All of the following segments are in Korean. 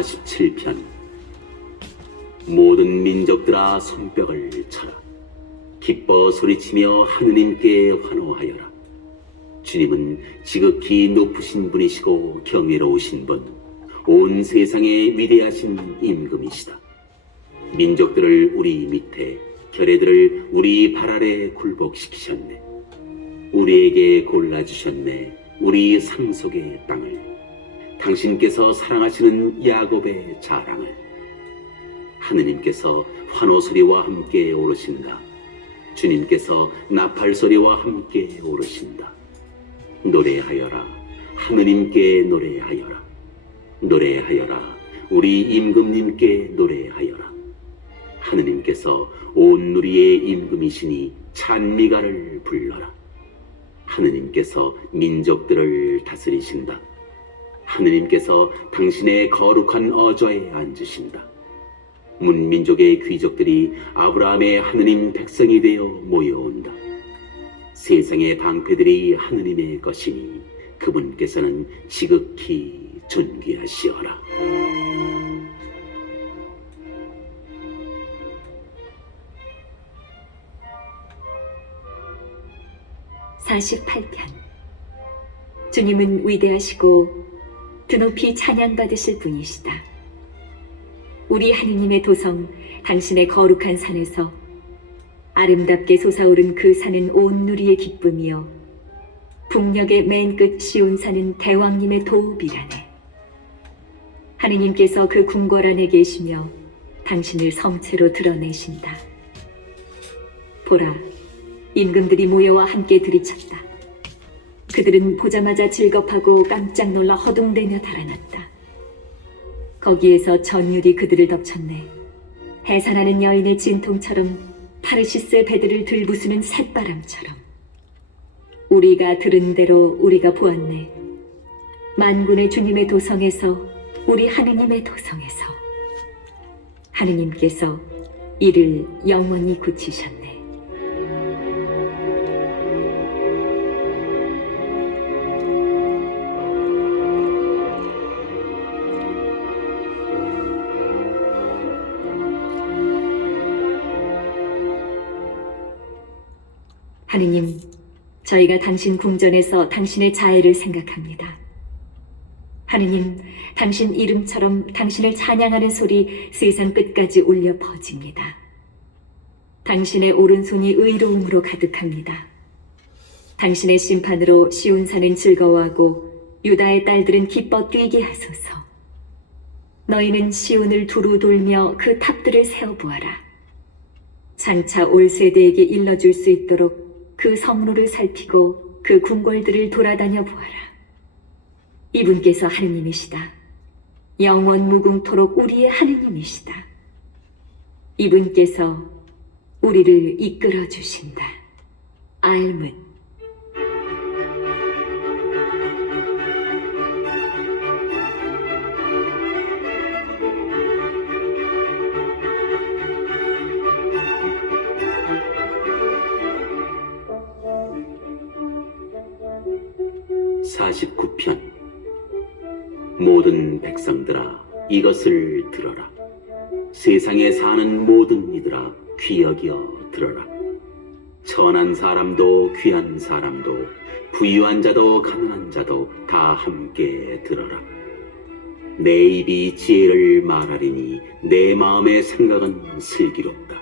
47편. 모든 민족들아 손뼉을 쳐라. 기뻐 소리치며 하느님께 환호하여라. 주님은 지극히 높으신 분이시고 경외로우신 분, 온 세상에 위대하신 임금이시다. 민족들을 우리 밑에, 결의들을 우리 발 아래 굴복시키셨네. 우리에게 골라주셨네. 우리 상속의 땅을, 당신께서 사랑하시는 야곱의 자랑을. 하느님께서 환호소리와 함께 오르신다. 주님께서 나팔소리와 함께 오르신다. 노래하여라. 하느님께 노래하여라. 노래하여라. 우리 임금님께 노래하여라. 하느님께서 온 누리의 임금이시니 찬미가를 불러라. 하느님께서 민족들을 다스리신다. 하느님께서 당신의 거룩한 어좌에 앉으신다. 문민족의 귀족들이 아브라함의 하느님 백성이 되어 모여온다. 세상의 방패들이 하느님의 것이니 그분께서는 지극히 존귀하시어라. (48편) 주님은 위대하시고 드높이 찬양받으실 분이시다. 우리 하느님의 도성, 당신의 거룩한 산에서 아름답게 솟아오른 그 산은 온 누리의 기쁨이요 북녘의 맨 끝 시온산은 대왕님의 도읍이라네. 하느님께서 그 궁궐 안에 계시며 당신을 성체로 드러내신다. 보라, 임금들이 모여와 함께 들이쳤다. 그들은 보자마자 질겁하고 깜짝 놀라 허둥대며 달아났다. 거기에서 전율이 그들을 덮쳤네. 해산하는 여인의 진통처럼 타르시스의 배들을 들부수는 새바람처럼. 우리가 들은 대로 우리가 보았네. 만군의 주님의 도성에서, 우리 하느님의 도성에서. 하느님께서 이를 영원히 굳히셨네. 하느님, 저희가 당신 궁전에서 당신의 자애를 생각합니다. 하느님, 당신 이름처럼 당신을 찬양하는 소리 세상 끝까지 울려 퍼집니다. 당신의 오른손이 의로움으로 가득합니다. 당신의 심판으로 시온산은 즐거워하고 유다의 딸들은 기뻐 뛰게 하소서. 너희는 시온을 두루 돌며 그 탑들을 세어보아라. 장차 올 세대에게 일러줄 수 있도록 그 성루를 살피고 그 궁궐들을 돌아다녀 보아라. 이분께서 하느님이시다. 영원 무궁토록 우리의 하느님이시다. 이분께서 우리를 이끌어 주신다. 알문. (49편) 모든 백성들아 이것을 들어라. 세상에 사는 모든 이들아 귀여겨 들어라. 천한 사람도 귀한 사람도 부유한 자도 가난한 자도 다 함께 들어라. 내 입이 지혜를 말하리니 내 마음의 생각은 슬기롭다.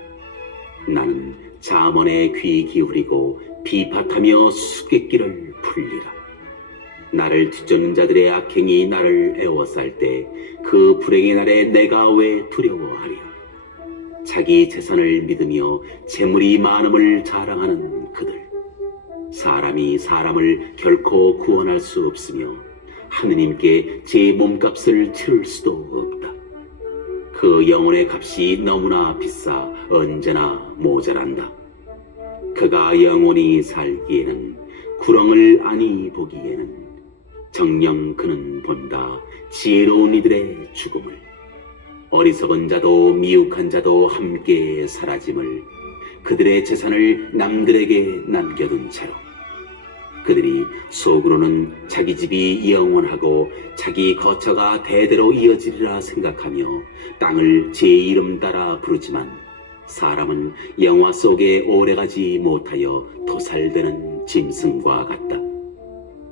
나는 잠언에 귀 기울이고 비파하며 수수께끼를 풀리라. 나를 뒤쫓는 자들의 악행이 나를 애워쌀 때 그 불행의 날에 내가 왜 두려워하랴. 자기 재산을 믿으며 재물이 많음을 자랑하는 그들. 사람이 사람을 결코 구원할 수 없으며 하느님께 제 몸값을 치를 수도 없다. 그 영혼의 값이 너무나 비싸 언제나 모자란다. 그가 영원히 살기에는 구렁을 아니 보기에는 정녕 그는 본다 지혜로운 이들의 죽음을. 어리석은 자도 미혹한 자도 함께 사라짐을. 그들의 재산을 남들에게 남겨둔 채로. 그들이 속으로는 자기 집이 영원하고 자기 거처가 대대로 이어지리라 생각하며 땅을 제 이름 따라 부르지만 사람은 영화 속에 오래가지 못하여 도살되는 짐승과 같다.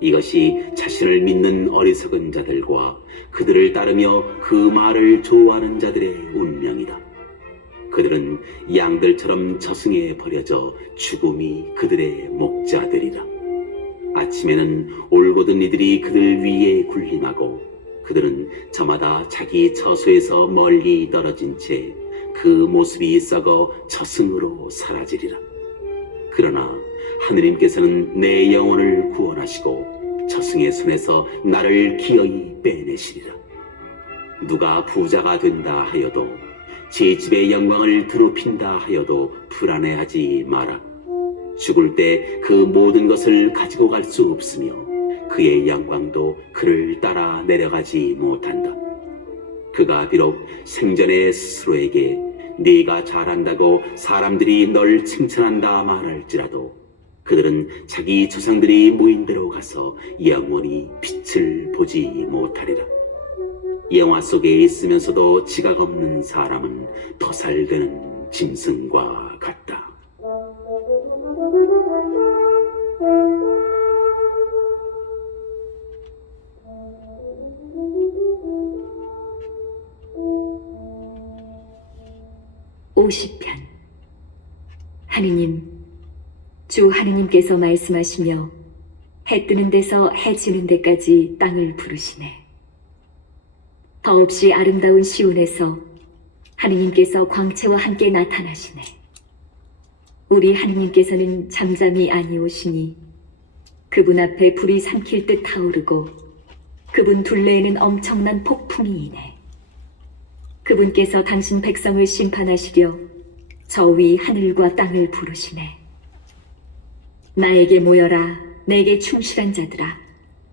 이것이 자신을 믿는 어리석은 자들과 그들을 따르며 그 말을 좋아하는 자들의 운명이다. 그들은 양들처럼 저승에 버려져 죽음이 그들의 목자들이라. 아침에는 올곧은 이들이 그들 위에 군림하고 그들은 저마다 자기 처소에서 멀리 떨어진 채 그 모습이 썩어 저승으로 사라지리라. 그러나 하느님께서는 내 영혼을 구원하시고 저승의 손에서 나를 기어이 빼내시리라. 누가 부자가 된다 하여도 제 집의 영광을 드높인다 하여도 불안해하지 마라. 죽을 때 그 모든 것을 가지고 갈 수 없으며 그의 영광도 그를 따라 내려가지 못한다. 그가 비록 생전에 스스로에게 네가 잘한다고 사람들이 널 칭찬한다 말할지라도 그들은 자기 조상들이 모인 대로 가서 영원히 빛을 보지 못하리라. 영화 속에 있으면서도 지각 없는 사람은 도살되는 짐승과 같다. 오십편. 하느님, 주 하느님께서 말씀하시며 해 뜨는 데서 해 지는 데까지 땅을 부르시네. 더없이 아름다운 시온에서 하느님께서 광채와 함께 나타나시네. 우리 하느님께서는 잠잠이 아니오시니 그분 앞에 불이 삼킬 듯 타오르고 그분 둘레에는 엄청난 폭풍이 이네. 그분께서 당신 백성을 심판하시려 저 위 하늘과 땅을 부르시네. 나에게 모여라, 내게 충실한 자들아,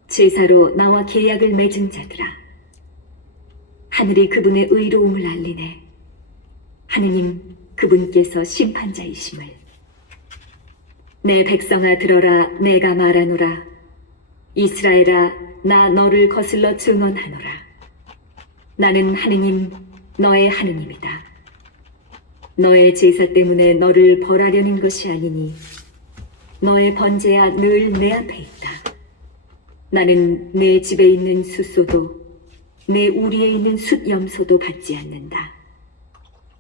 제사로 나와 계약을 맺은 자들아. 하늘이 그분의 의로움을 알리네. 하느님, 그분께서 심판자이심을. 내 백성아 들어라, 내가 말하노라. 이스라엘아, 나 너를 거슬러 증언하노라. 나는 하느님, 너의 하느님이다. 너의 제사 때문에 너를 벌하려는 것이 아니니 너의 번제야 늘 내 앞에 있다. 나는 내 집에 있는 숫소도 내 우리에 있는 숫염소도 받지 않는다.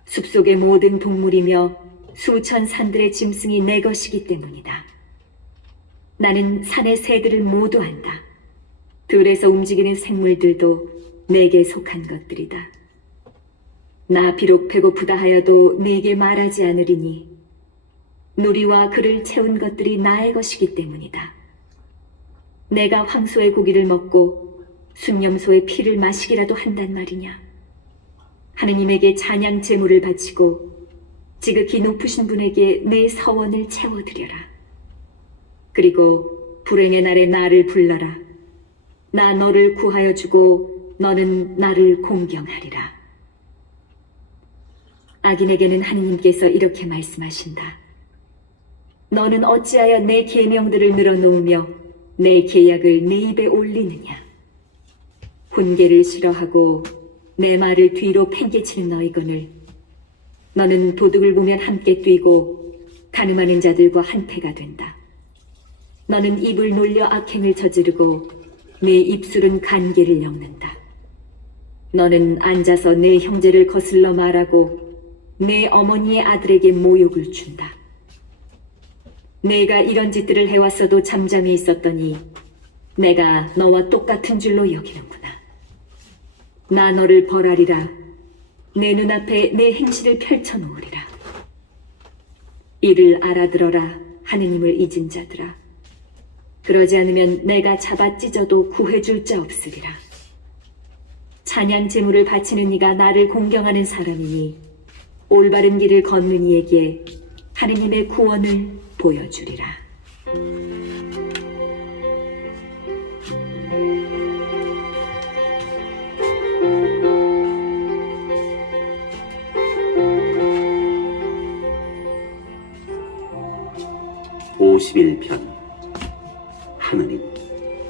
숲속의 모든 동물이며 수천 산들의 짐승이 내 것이기 때문이다. 나는 산의 새들을 모두 안다. 들에서 움직이는 생물들도 내게 속한 것들이다. 나 비록 배고프다 하여도 네게 말하지 않으리니 누리와 그를 채운 것들이 나의 것이기 때문이다. 내가 황소의 고기를 먹고 순염소의 피를 마시기라도 한단 말이냐. 하느님에게 찬양 제물을 바치고 지극히 높으신 분에게 내 서원을 채워드려라. 그리고 불행의 날에 나를 불러라. 나 너를 구하여 주고 너는 나를 공경하리라. 악인에게는 하느님께서 이렇게 말씀하신다. 너는 어찌하여 내 계명들을 늘어놓으며 내 계약을 내 입에 올리느냐. 훈계를 싫어하고 내 말을 뒤로 팽개치는 너희건을 너는 도둑을 보면 함께 뛰고 가늠하는 자들과 한패가 된다. 너는 입을 놀려 악행을 저지르고 내 입술은 간계를 엮는다. 너는 앉아서 내 형제를 거슬러 말하고 내 어머니의 아들에게 모욕을 준다. 내가 이런 짓들을 해왔어도 잠잠히 있었더니 내가 너와 똑같은 줄로 여기는구나. 나 너를 벌하리라. 내 눈앞에 내 행실을 펼쳐놓으리라. 이를 알아들어라, 하느님을 잊은 자들아. 그러지 않으면 내가 잡아 찢어도 구해줄 자 없으리라. 찬양 제물을 바치는 이가 나를 공경하는 사람이니 올바른 길을 걷는 이에게 하느님의 구원을 보여주리라. (51편) 하느님,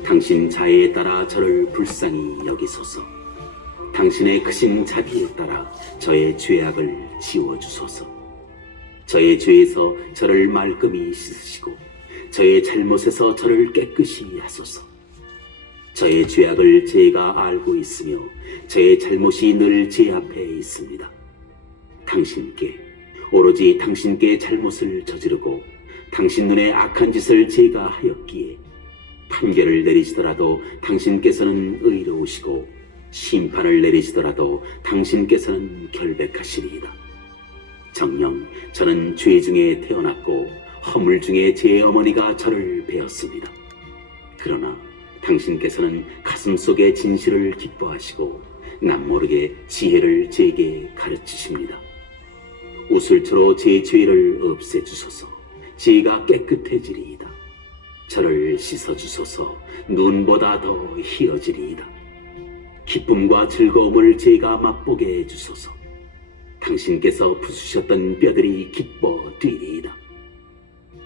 당신 자애에 따라 저를 불쌍히 여기소서. 당신의 크신 자비에 따라 저의 죄악을 지워주소서. 저의 죄에서 저를 말끔히 씻으시고 저의 잘못에서 저를 깨끗이 하소서. 저의 죄악을 제가 알고 있으며 저의 잘못이 늘 제 앞에 있습니다. 오로지 당신께 잘못을 저지르고 당신 눈에 악한 짓을 제가 하였기에 판결을 내리시더라도 당신께서는 의로우시고 심판을 내리시더라도 당신께서는 결백하시리이다. 정녕 저는 죄 중에 태어났고 허물 중에 제 어머니가 저를 베었습니다. 그러나 당신께서는 가슴속에 진실을 기뻐하시고 남모르게 지혜를 제게 가르치십니다. 우슬초로 제 죄를 없애주소서. 제가 깨끗해지리이다. 저를 씻어주소서. 눈보다 더 희어지리이다. 기쁨과 즐거움을 제가 맛보게 해주소서. 당신께서 부수셨던 뼈들이 기뻐 뛰리이다.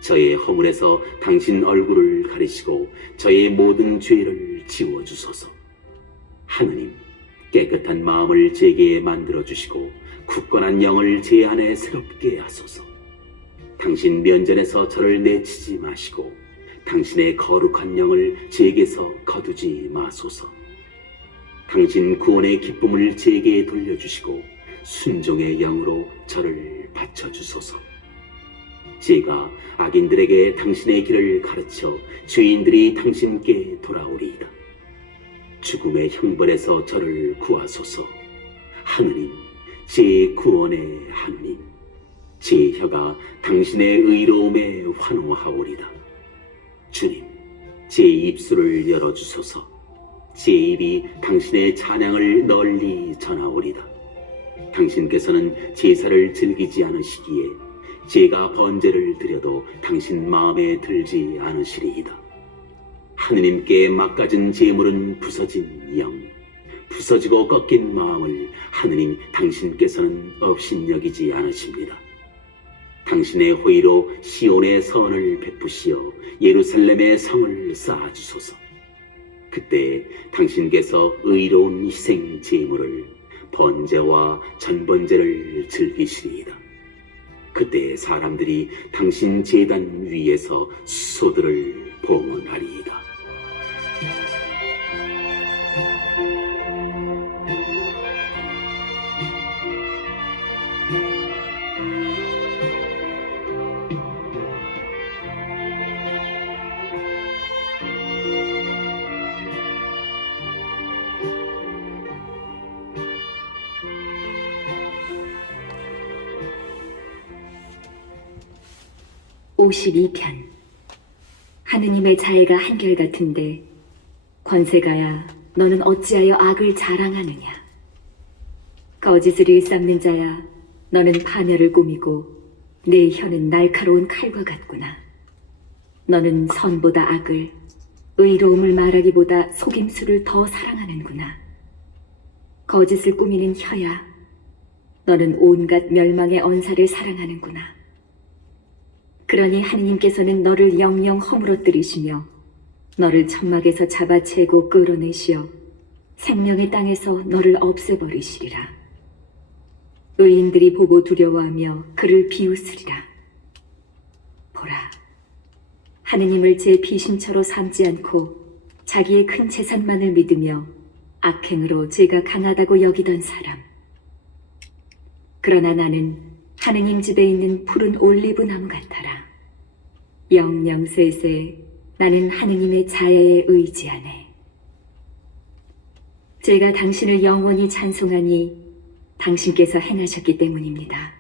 저의 허물에서 당신 얼굴을 가리시고 저의 모든 죄를 지워주소서. 하느님, 깨끗한 마음을 제게 만들어주시고 굳건한 영을 제 안에 새롭게 하소서. 당신 면전에서 저를 내치지 마시고 당신의 거룩한 영을 제게서 거두지 마소서. 당신 구원의 기쁨을 제게 돌려주시고 순종의 영으로 저를 바쳐주소서. 제가 악인들에게 당신의 길을 가르쳐 죄인들이 당신께 돌아오리이다. 죽음의 형벌에서 저를 구하소서. 하느님, 제 구원의 하느님, 제 혀가 당신의 의로움에 환호하오리다. 주님, 제 입술을 열어주소서. 제 입이 당신의 찬양을 널리 전하오리다. 당신께서는 제사를 즐기지 않으시기에 제가 번제를 드려도 당신 마음에 들지 않으시리이다. 하느님께 막가진 제물은 부서진 영, 부서지고 꺾인 마음을 하느님 당신께서는 업신여기지 않으십니다. 당신의 호의로 시온의 선을 베푸시어 예루살렘의 성을 쌓아주소서. 그때 당신께서 의로운 희생 제물을 번제와 전번제를 즐기시리이다. 그때 사람들이 당신 제단 위에서 수소들을 봉헌하리이다. 오십이 편. 하느님의 자애가 한결같은데 권세가야, 너는 어찌하여 악을 자랑하느냐? 거짓을 일삼는 자야, 너는 파멸을 꾸미고 내 혀는 날카로운 칼과 같구나. 너는 선보다 악을, 의로움을 말하기보다 속임수를 더 사랑하는구나. 거짓을 꾸미는 혀야, 너는 온갖 멸망의 언사를 사랑하는구나. 그러니 하느님께서는 너를 영영 허물어뜨리시며 너를 천막에서 잡아채고 끌어내시어 생명의 땅에서 너를 없애버리시리라. 의인들이 보고 두려워하며 그를 비웃으리라. 보라, 하느님을 제 비신처로 삼지 않고 자기의 큰 재산만을 믿으며 악행으로 제가 강하다고 여기던 사람. 그러나 나는 하느님 집에 있는 푸른 올리브 나무 같아라. 영영세세 나는 하느님의 자애에 의지하네. 제가 당신을 영원히 찬송하니 당신께서 행하셨기 때문입니다.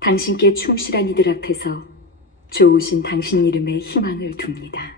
당신께 충실한 이들 앞에서 좋으신 당신 이름에 희망을 둡니다.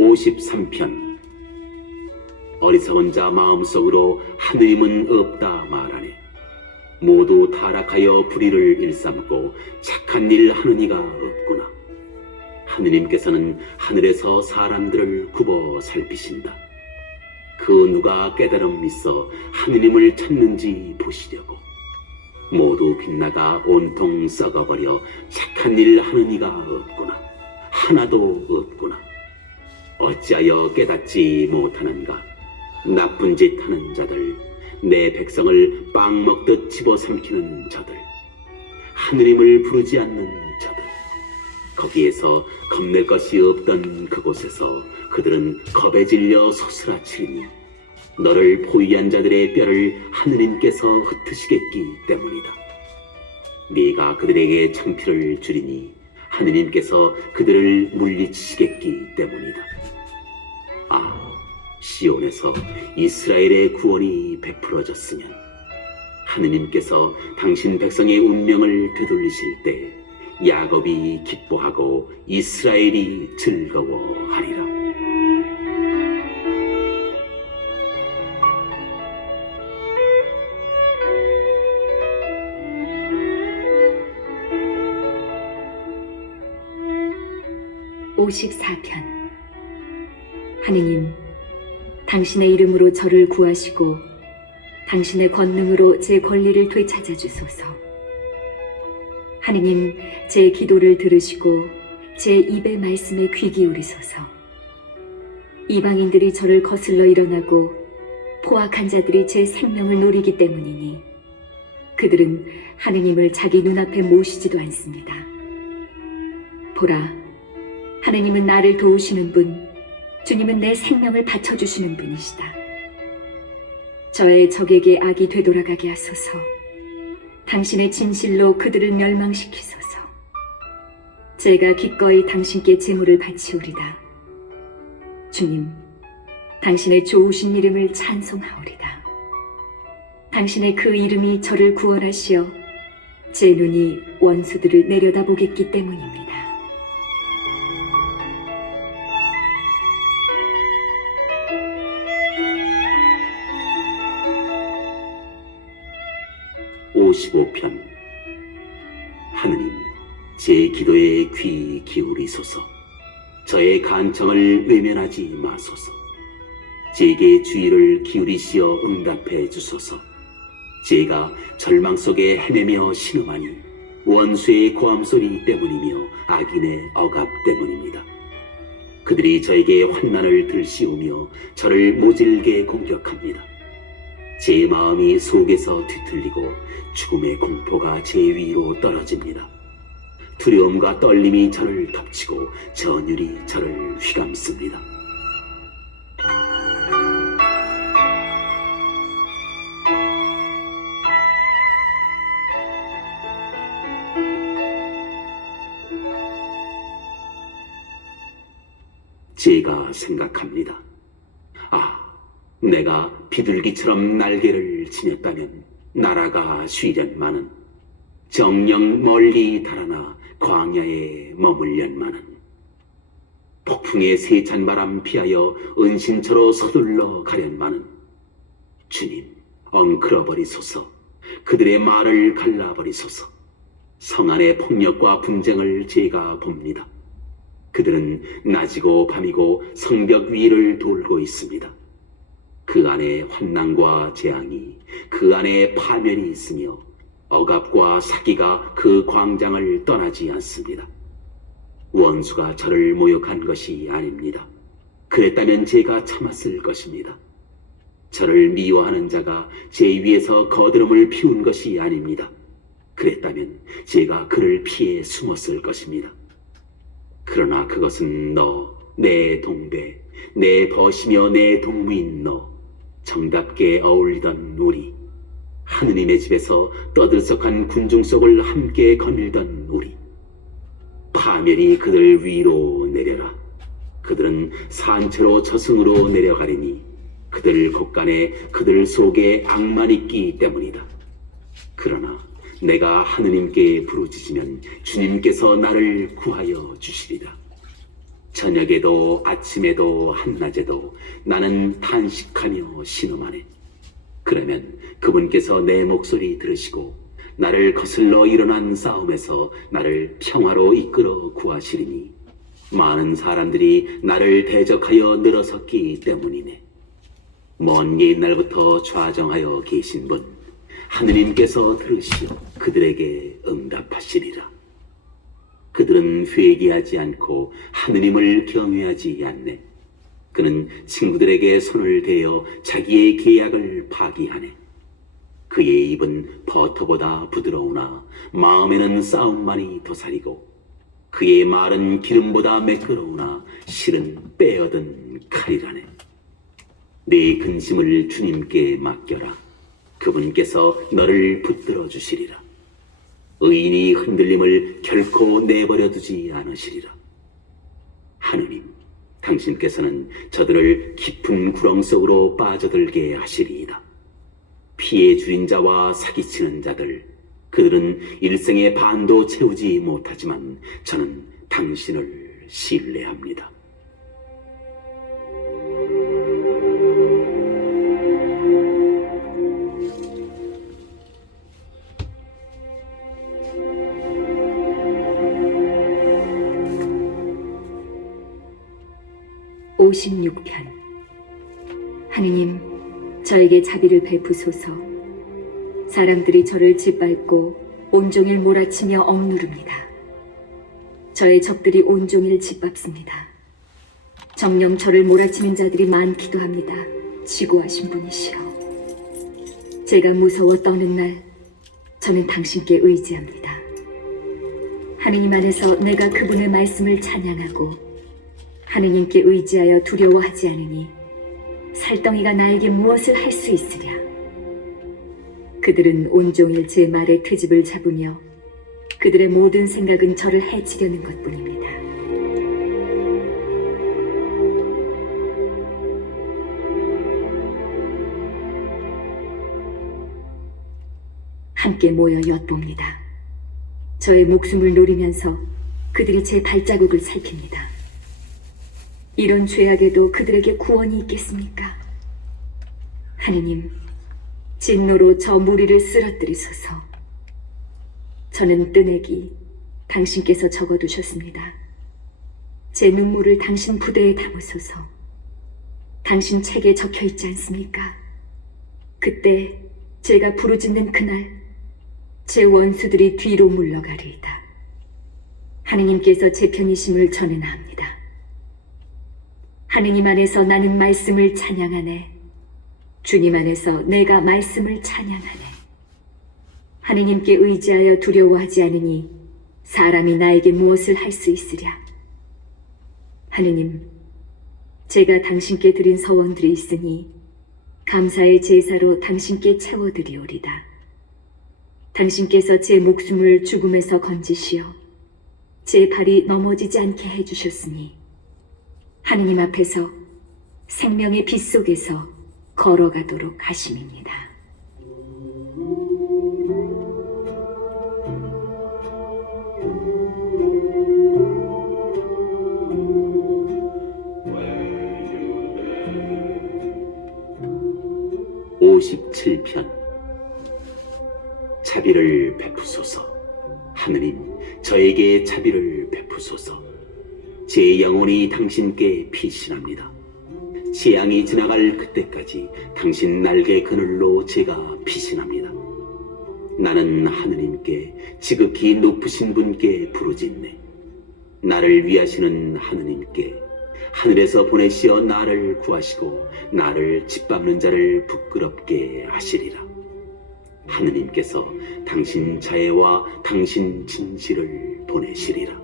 53편. 어리석은 자 마음속으로 하느님은 없다 말하네. 모두 타락하여 불의를 일삼고 착한 일 하는 이가 없구나. 하느님께서는 하늘에서 사람들을 굽어 살피신다. 그 누가 깨달음 있어 하느님을 찾는지 보시려고. 모두 빗나가 온통 썩어버려 착한 일 하는 이가 없구나. 하나도 없구나. 어찌하여 깨닫지 못하는가. 나쁜 짓 하는 자들, 내 백성을 빵 먹듯 집어삼키는 저들, 하느님을 부르지 않는 저들, 거기에서 겁낼 것이 없던 그곳에서 그들은 겁에 질려 소스라치리니 너를 포위한 자들의 뼈를 하느님께서 흩으시겠기 때문이다. 네가 그들에게 창피를 주리니 하느님께서 그들을 물리치시겠기 때문이다. 아, 시온에서 이스라엘의 구원이 베풀어졌으면 하느님께서 당신 백성의 운명을 되돌리실 때 야곱이 기뻐하고 이스라엘이 즐거워하리라. (54편) 하느님, 당신의 이름으로 저를 구하시고 당신의 권능으로 제 권리를 되찾아 주소서. 하느님, 제 기도를 들으시고 제 입의 말씀에 귀 기울이소서. 이방인들이 저를 거슬러 일어나고 포악한 자들이 제 생명을 노리기 때문이니 그들은 하느님을 자기 눈앞에 모시지도 않습니다. 보라, 하느님은 나를 도우시는 분, 주님은 내 생명을 바쳐주시는 분이시다. 저의 적에게 악이 되돌아가게 하소서. 당신의 진실로 그들을 멸망시키소서. 제가 기꺼이 당신께 제물을 바치우리다. 주님, 당신의 좋으신 이름을 찬송하오리다. 당신의 그 이름이 저를 구원하시어 제 눈이 원수들을 내려다보겠기 때문입니다. (55편) 하느님, 제 기도에 귀 기울이소서. 저의 간청을 외면하지 마소서. 제게 주의를 기울이시어 응답해 주소서. 제가 절망 속에 헤매며 신음하니 원수의 고함 소리 때문이며 악인의 억압 때문입니다. 그들이 저에게 환난을 들씌우며 저를 모질게 공격합니다. 제 마음이 속에서 뒤틀리고 죽음의 공포가 제 위로 떨어집니다. 두려움과 떨림이 저를 덮치고 전율이 저를 휘감습니다. 제가 생각합니다. 아, 내가 비둘기처럼 날개를 지녔다면 나라가 쉬련마는, 정령 멀리 달아나 광야에 머물련마는, 폭풍의 세찬 바람 피하여 은신처로 서둘러 가련마는, 주님, 엉클어버리소서. 그들의 말을 갈라버리소서. 성 안의 폭력과 분쟁을 제가 봅니다. 그들은 낮이고 밤이고 성벽 위를 돌고 있습니다. 그 안에 환난과 재앙이, 그 안에 파멸이 있으며 억압과 사기가 그 광장을 떠나지 않습니다. 원수가 저를 모욕한 것이 아닙니다. 그랬다면 제가 참았을 것입니다. 저를 미워하는 자가 제 위에서 거드름을 피운 것이 아닙니다. 그랬다면 제가 그를 피해 숨었을 것입니다. 그러나 그것은 너, 내 동배, 내 벗이며 내 동무인 너, 정답게 어울리던 우리, 하느님의 집에서 떠들썩한 군중 속을 함께 거닐던 우리, 파멸이 그들 위로 내려라. 그들은 산채로 저승으로 내려가리니 그들 곳간에 그들 속에 악만 있기 때문이다. 그러나 내가 하느님께 부르짖으면 주님께서 나를 구하여 주시리라. 저녁에도 아침에도 한낮에도 나는 탄식하며 신음하네. 그러면 그분께서 내 목소리 들으시고 나를 거슬러 일어난 싸움에서 나를 평화로 이끌어 구하시리니 많은 사람들이 나를 대적하여 늘어섰기 때문이네. 먼 옛날부터 좌정하여 계신 분 하느님께서 들으시어 그들에게 응답하시리라. 그들은 회개하지 않고 하느님을 경외하지 않네. 그는 친구들에게 손을 대어 자기의 계약을 파기하네. 그의 입은 버터보다 부드러우나 마음에는 싸움만이 도사리고 그의 말은 기름보다 매끄러우나 실은 빼어든 칼이라네. 내 근심을 주님께 맡겨라. 그분께서 너를 붙들어 주시리라. 의인이 흔들림을 결코 내버려 두지 않으시리라. 하느님, 당신께서는 저들을 깊은 구렁 속으로 빠져들게 하시리이다. 피해 주인 자와 사기치는 자들, 그들은 일생의 반도 채우지 못하지만 저는 당신을 신뢰합니다. (56편) 하느님, 저에게 자비를 베푸소서. 사람들이 저를 짓밟고 온종일 몰아치며 억누릅니다. 저의 적들이 온종일 짓밟습니다. 정녕 저를 몰아치는 자들이 많기도 합니다. 지고하신 분이시여, 제가 무서워 떠는 날 저는 당신께 의지합니다. 하느님 안에서 내가 그분의 말씀을 찬양하고 하느님께 의지하여 두려워하지 않으니 살덩이가 나에게 무엇을 할 수 있으랴. 그들은 온종일 제 말에 트집을 잡으며 그들의 모든 생각은 저를 해치려는 것뿐입니다. 함께 모여 엿봅니다. 저의 목숨을 노리면서 그들이 제 발자국을 살핍니다. 이런 죄악에도 그들에게 구원이 있겠습니까? 하느님, 진노로 저 무리를 쓰러뜨리소서. 저는 뜨내기 당신께서 적어두셨습니다. 제 눈물을 당신 부대에 담으소서. 당신 책에 적혀있지 않습니까? 그때 제가 부르짖는 그날 제 원수들이 뒤로 물러가리이다. 하느님께서 제 편이심을 전해나 합니다. 하느님 안에서 나는 말씀을 찬양하네. 주님 안에서 내가 말씀을 찬양하네. 하느님께 의지하여 두려워하지 않으니 사람이 나에게 무엇을 할 수 있으랴. 하느님, 제가 당신께 드린 서원들이 있으니 감사의 제사로 당신께 채워드리오리다. 당신께서 제 목숨을 죽음에서 건지시어 제 발이 넘어지지 않게 해주셨으니 하느님 앞에서 생명의 빛 속에서 걸어가도록 하심입니다. (57편) 자비를 베푸소서. 하느님, 저에게 자비를 베푸소서. 제 영혼이 당신께 피신합니다. 재앙이 지나갈 그때까지 당신 날개 그늘로 제가 피신합니다. 나는 하느님께 지극히 높으신 분께 부르짖네. 나를 위하시는 하느님께, 하늘에서 보내시어 나를 구하시고 나를 짓밟는 자를 부끄럽게 하시리라. 하느님께서 당신 자애와 당신 진실을 보내시리라.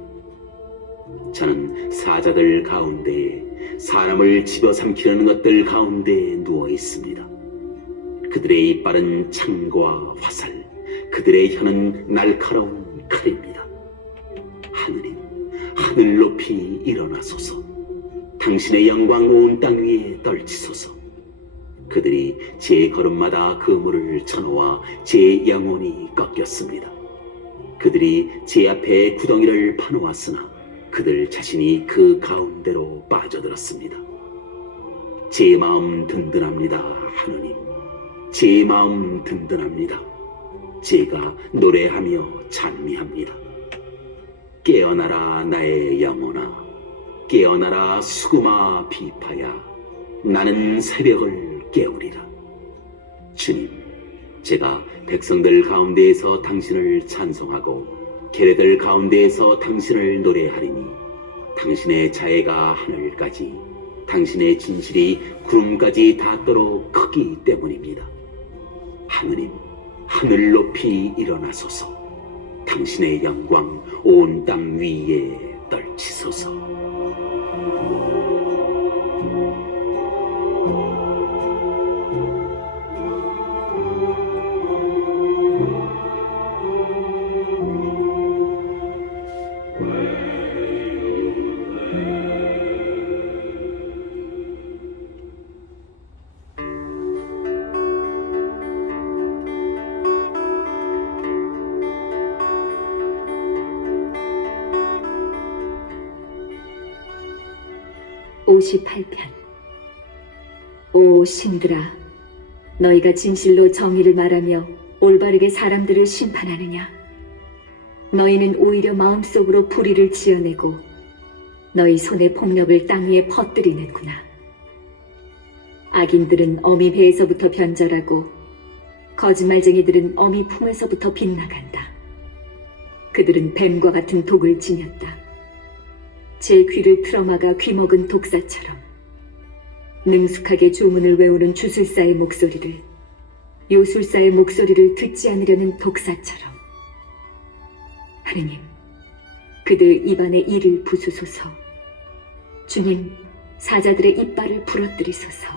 저는 사자들 가운데에 사람을 집어삼키려는 것들 가운데에 누워 있습니다. 그들의 이빨은 창과 화살, 그들의 혀는 날카로운 칼입니다. 하느님, 하늘 높이 일어나소서. 당신의 영광 온 땅 위에 떨치소서. 그들이 제 걸음마다 그물을 쳐놓아 제 영혼이 꺾였습니다. 그들이 제 앞에 구덩이를 파놓았으나 그들 자신이 그 가운데로 빠져들었습니다. 제 마음 든든합니다, 하느님. 제 마음 든든합니다. 제가 노래하며 찬미합니다. 깨어나라 나의 영혼아, 깨어나라 수금아 비파야. 나는 새벽을 깨우리라. 주님, 제가 백성들 가운데에서 당신을 찬송하고 계레들 가운데에서 당신을 노래하리니 당신의 자애가 하늘까지, 당신의 진실이 구름까지 닿도록 크기 때문입니다. 하느님, 하늘 높이 일어나소서. 당신의 영광 온 땅 위에 떨치소서. (58편) 오 신들아, 너희가 진실로 정의를 말하며 올바르게 사람들을 심판하느냐? 너희는 오히려 마음속으로 불의를 지어내고 너희 손의 폭력을 땅 위에 퍼뜨리는구나. 악인들은 어미 배에서부터 변절하고 거짓말쟁이들은 어미 품에서부터 빗나간다. 그들은 뱀과 같은 독을 지녔다. 제 귀를 틀어막아 귀먹은 독사처럼 능숙하게 주문을 외우는 주술사의 목소리를, 요술사의 목소리를 듣지 않으려는 독사처럼. 하느님, 그들 입안에 이를 부수소서. 주님, 사자들의 이빨을 부러뜨리소서.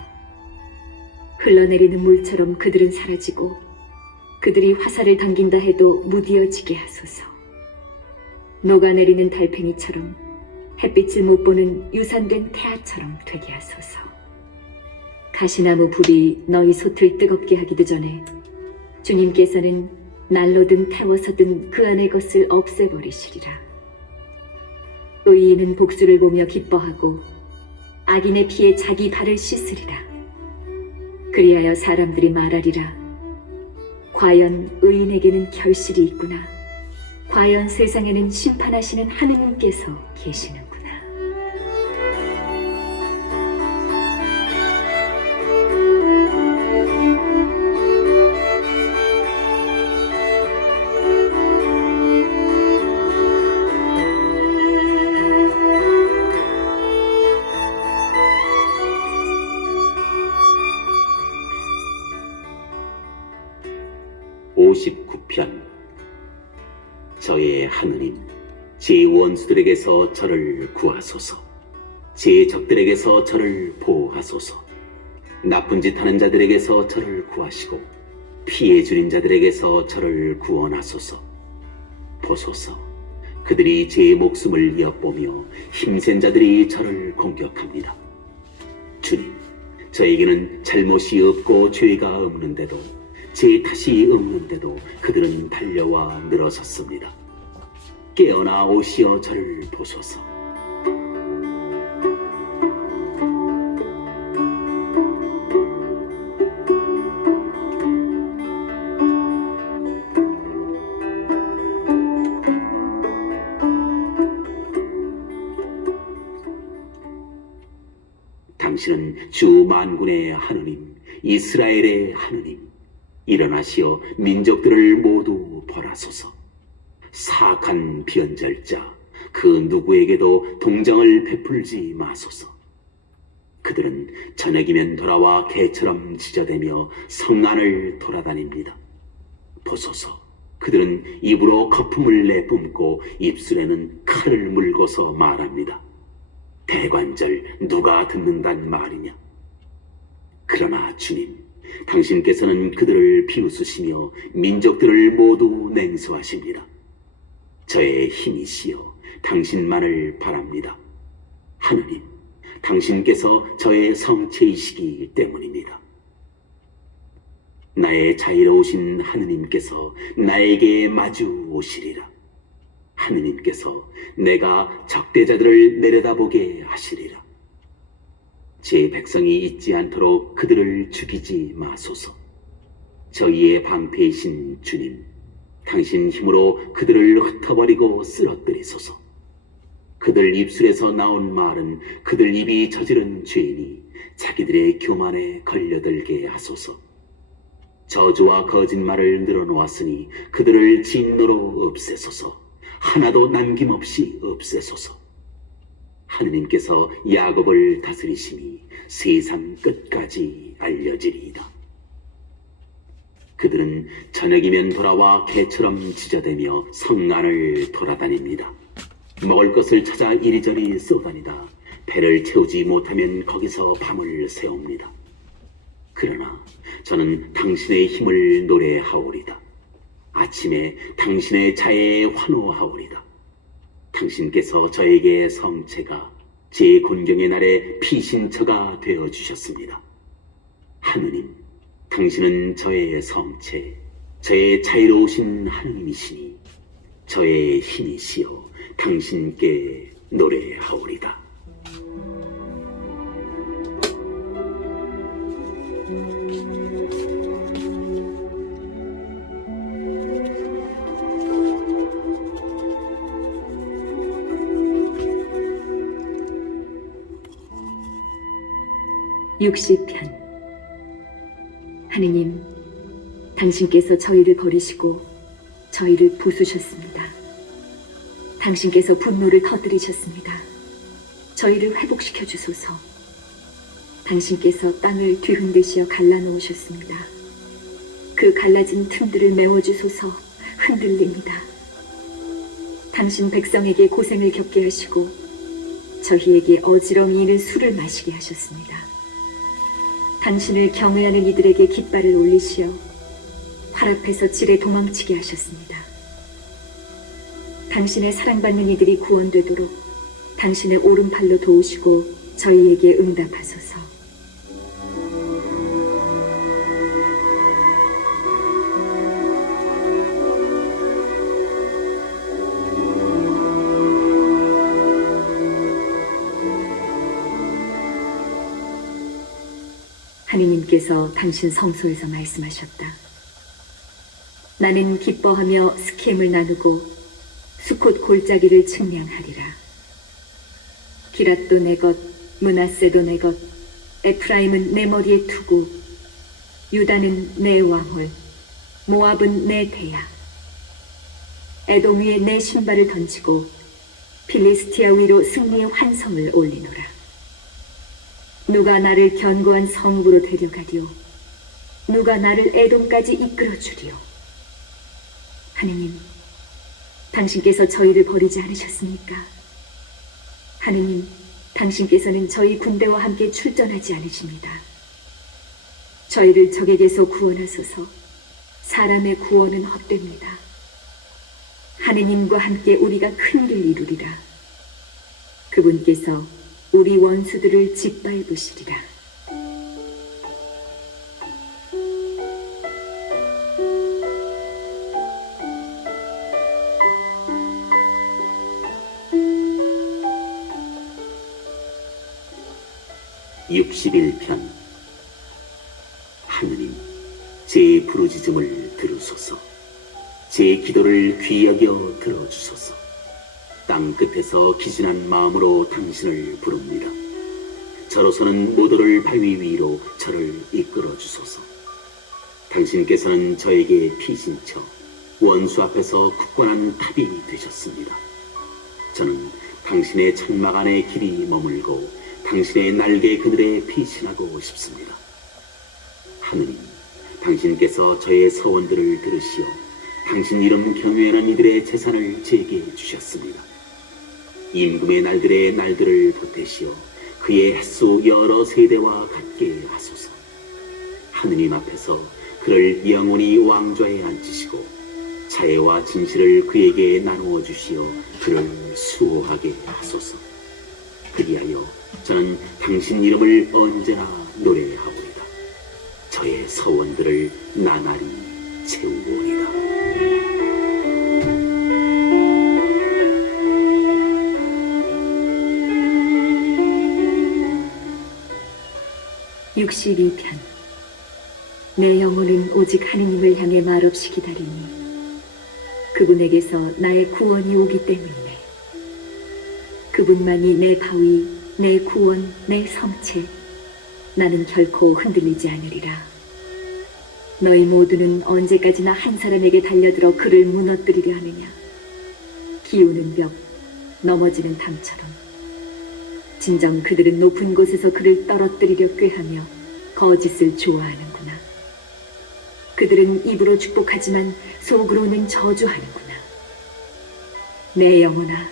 흘러내리는 물처럼 그들은 사라지고 그들이 화살을 당긴다 해도 무디어지게 하소서. 녹아내리는 달팽이처럼 햇빛을 못 보는 유산된 태아처럼 되게 하소서. 가시나무 불이 너희 솥을 뜨겁게 하기도 전에 주님께서는 난로든 태워서든 그 안의 것을 없애버리시리라. 의인은 복수를 보며 기뻐하고 악인의 피에 자기 발을 씻으리라. 그리하여 사람들이 말하리라. 과연 의인에게는 결실이 있구나. 과연 세상에는 심판하시는 하느님께서 계시는구나. (59편) 저의 하느님, 제 원수들에게서 저를 구하소서. 제 적들에게서 저를 보호하소서. 나쁜 짓 하는 자들에게서 저를 구하시고 피해 주린 자들에게서 저를 구원하소서. 보소서, 그들이 제 목숨을 엿보며 힘센 자들이 저를 공격합니다. 주님, 저에게는 잘못이 없고 죄가 없는데도, 제 탓이 없는데도 그들은 달려와 늘어섰습니다. 깨어나 오시어 저를 보소서. 당신은 주 만군의 하느님, 이스라엘의 하느님. 일어나시어 민족들을 모두 벌하소서. 사악한 변절자 그 누구에게도 동정을 베풀지 마소서. 그들은 저녁이면 돌아와 개처럼 짖어대며 성 안을 돌아다닙니다. 보소서, 그들은 입으로 거품을 내뿜고 입술에는 칼을 물고서 말합니다. 대관절 누가 듣는단 말이냐? 그러나 주님, 당신께서는 그들을 비웃으시며 민족들을 모두 냉소하십니다. 저의 힘이시여, 당신만을 바랍니다. 하느님, 당신께서 저의 성체이시기 때문입니다. 나의 자유로우신 하느님께서 나에게 마주 오시리라. 하느님께서 내가 적대자들을 내려다보게 하시리라. 제 백성이 잊지 않도록 그들을 죽이지 마소서. 저희의 방패이신 주님, 당신 힘으로 그들을 흩어버리고 쓰러뜨리소서. 그들 입술에서 나온 말은 그들 입이 저지른 죄니 자기들의 교만에 걸려들게 하소서. 저주와 거짓말을 늘어놓았으니 그들을 진노로 없애소서. 하나도 남김없이 없애소서. 하느님께서 야곱을 다스리심이 세상 끝까지 알려지리이다. 그들은 저녁이면 돌아와 개처럼 짖어대며 성 안을 돌아다닙니다. 먹을 것을 찾아 이리저리 쏘다니다 배를 채우지 못하면 거기서 밤을 새웁니다. 그러나 저는 당신의 힘을 노래하오리다. 아침에 당신의 자애에 환호하오리다. 당신께서 저에게 성체가 제 곤경의 날에 피신처가 되어주셨습니다. 하느님, 당신은 저의 성체, 저의 자유로우신 하느님이시니 저의 힘이시여 당신께 노래하오리다. 육시편. 하느님, 당신께서 저희를 버리시고 저희를 부수셨습니다. 당신께서 분노를 터뜨리셨습니다. 저희를 회복시켜 주소서. 당신께서 땅을 뒤흔드시어 갈라놓으셨습니다. 그 갈라진 틈들을 메워주소서. 흔들립니다. 당신 백성에게 고생을 겪게 하시고 저희에게 어지러움이 있는 술을 마시게 하셨습니다. 당신을 경외하는 이들에게 깃발을 올리시어 활 앞에서 질에 도망치게 하셨습니다. 당신의 사랑받는 이들이 구원되도록 당신의 오른팔로 도우시고 저희에게 응답하소서. 하느님께서 당신 성소에서 말씀하셨다. 나는 기뻐하며 스켐을 나누고 수콧 골짜기를 측량하리라. 기랏도 내 것, 므낫세도 내 것, 에프라임은 내 머리에 투구, 유다는 내 왕홀, 모압은 내 대야. 에돔 위에 내 신발을 던지고 필리스티아 위로 승리의 환성을 올리노라. 누가 나를 견고한 성읍으로 데려가리오? 누가 나를 에돔까지 이끌어주리오? 하느님, 당신께서 저희를 버리지 않으셨습니까? 하느님, 당신께서는 저희 군대와 함께 출전하지 않으십니다. 저희를 적에게서 구원하소서. 사람의 구원은 헛됩니다. 하느님과 함께 우리가 큰일을 이루리라. 그분께서 우리 원수들을 짓밟으시리라. (61편) 하느님, 제 부르짖음을 들으소서. 제 기도를 귀 여겨 들어주소서. 땅 끝에서 기진한 마음으로 당신을 부릅니다. 저로서는 못 오를 바위 위로 저를 이끌어 주소서. 당신께서는 저에게 피신처, 원수 앞에서 굳건한 탑이 되셨습니다. 저는 당신의 천막 안에 길이 머물고 당신의 날개 그늘에 피신하고 싶습니다. 하느님, 당신께서 저의 서원들을 들으시어 당신 이름 경외하는 이들의 재산을 제게 주셨습니다. 임금의 날들의 날들을 보태시어 그의 횟수 여러 세대와 같게 하소서. 하느님 앞에서 그를 영원히 왕좌에 앉히시고 자애와 진실을 그에게 나누어 주시어 그를 수호하게 하소서. 그리하여 저는 당신 이름을 언제나 노래하오리다. 저의 서원들을 나날이 채우오리다. 62편. 내 영혼은 오직 하느님을 향해 말없이 기다리니 그분에게서 나의 구원이 오기 때문이네. 그분만이 내 바위, 내 구원, 내 성체. 나는 결코 흔들리지 않으리라. 너희 모두는 언제까지나 한 사람에게 달려들어 그를 무너뜨리려 하느냐. 기우는 벽, 넘어지는 담처럼. 진정 그들은 높은 곳에서 그를 떨어뜨리려 꾀하며 거짓을 좋아하는구나. 그들은 입으로 축복하지만 속으로는 저주하는구나. 내 영혼아,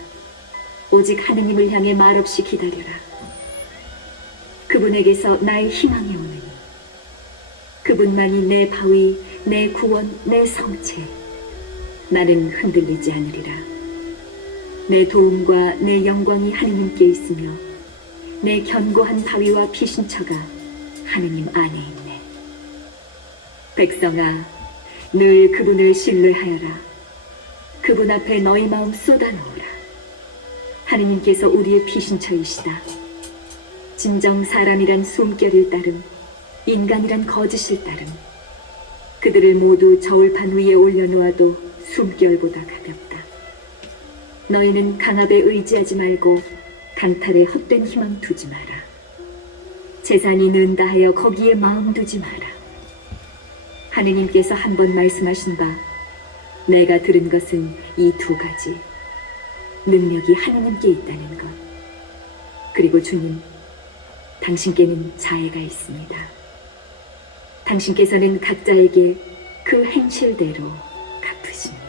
오직 하느님을 향해 말없이 기다려라. 그분에게서 나의 희망이 오느니 그분만이 내 바위, 내 구원, 내 성체. 나는 흔들리지 않으리라. 내 도움과 내 영광이 하느님께 있으며 내 견고한 바위와 피신처가 하느님 안에 있네. 백성아, 늘 그분을 신뢰하여라. 그분 앞에 너희 마음 쏟아놓으라. 하느님께서 우리의 피신처이시다. 진정 사람이란 숨결을 따름, 인간이란 거짓을 따름. 그들을 모두 저울판 위에 올려놓아도 숨결보다 가볍다. 너희는 강압에 의지하지 말고 강탈에 헛된 희망 두지 마라. 재산이 는다 하여 거기에 마음 두지 마라. 하느님께서 한 번 말씀하신 바 내가 들은 것은 이 두 가지. 능력이 하느님께 있다는 것. 그리고 주님, 당신께는 자애가 있습니다. 당신께서는 각자에게 그 행실대로 갚으십니다.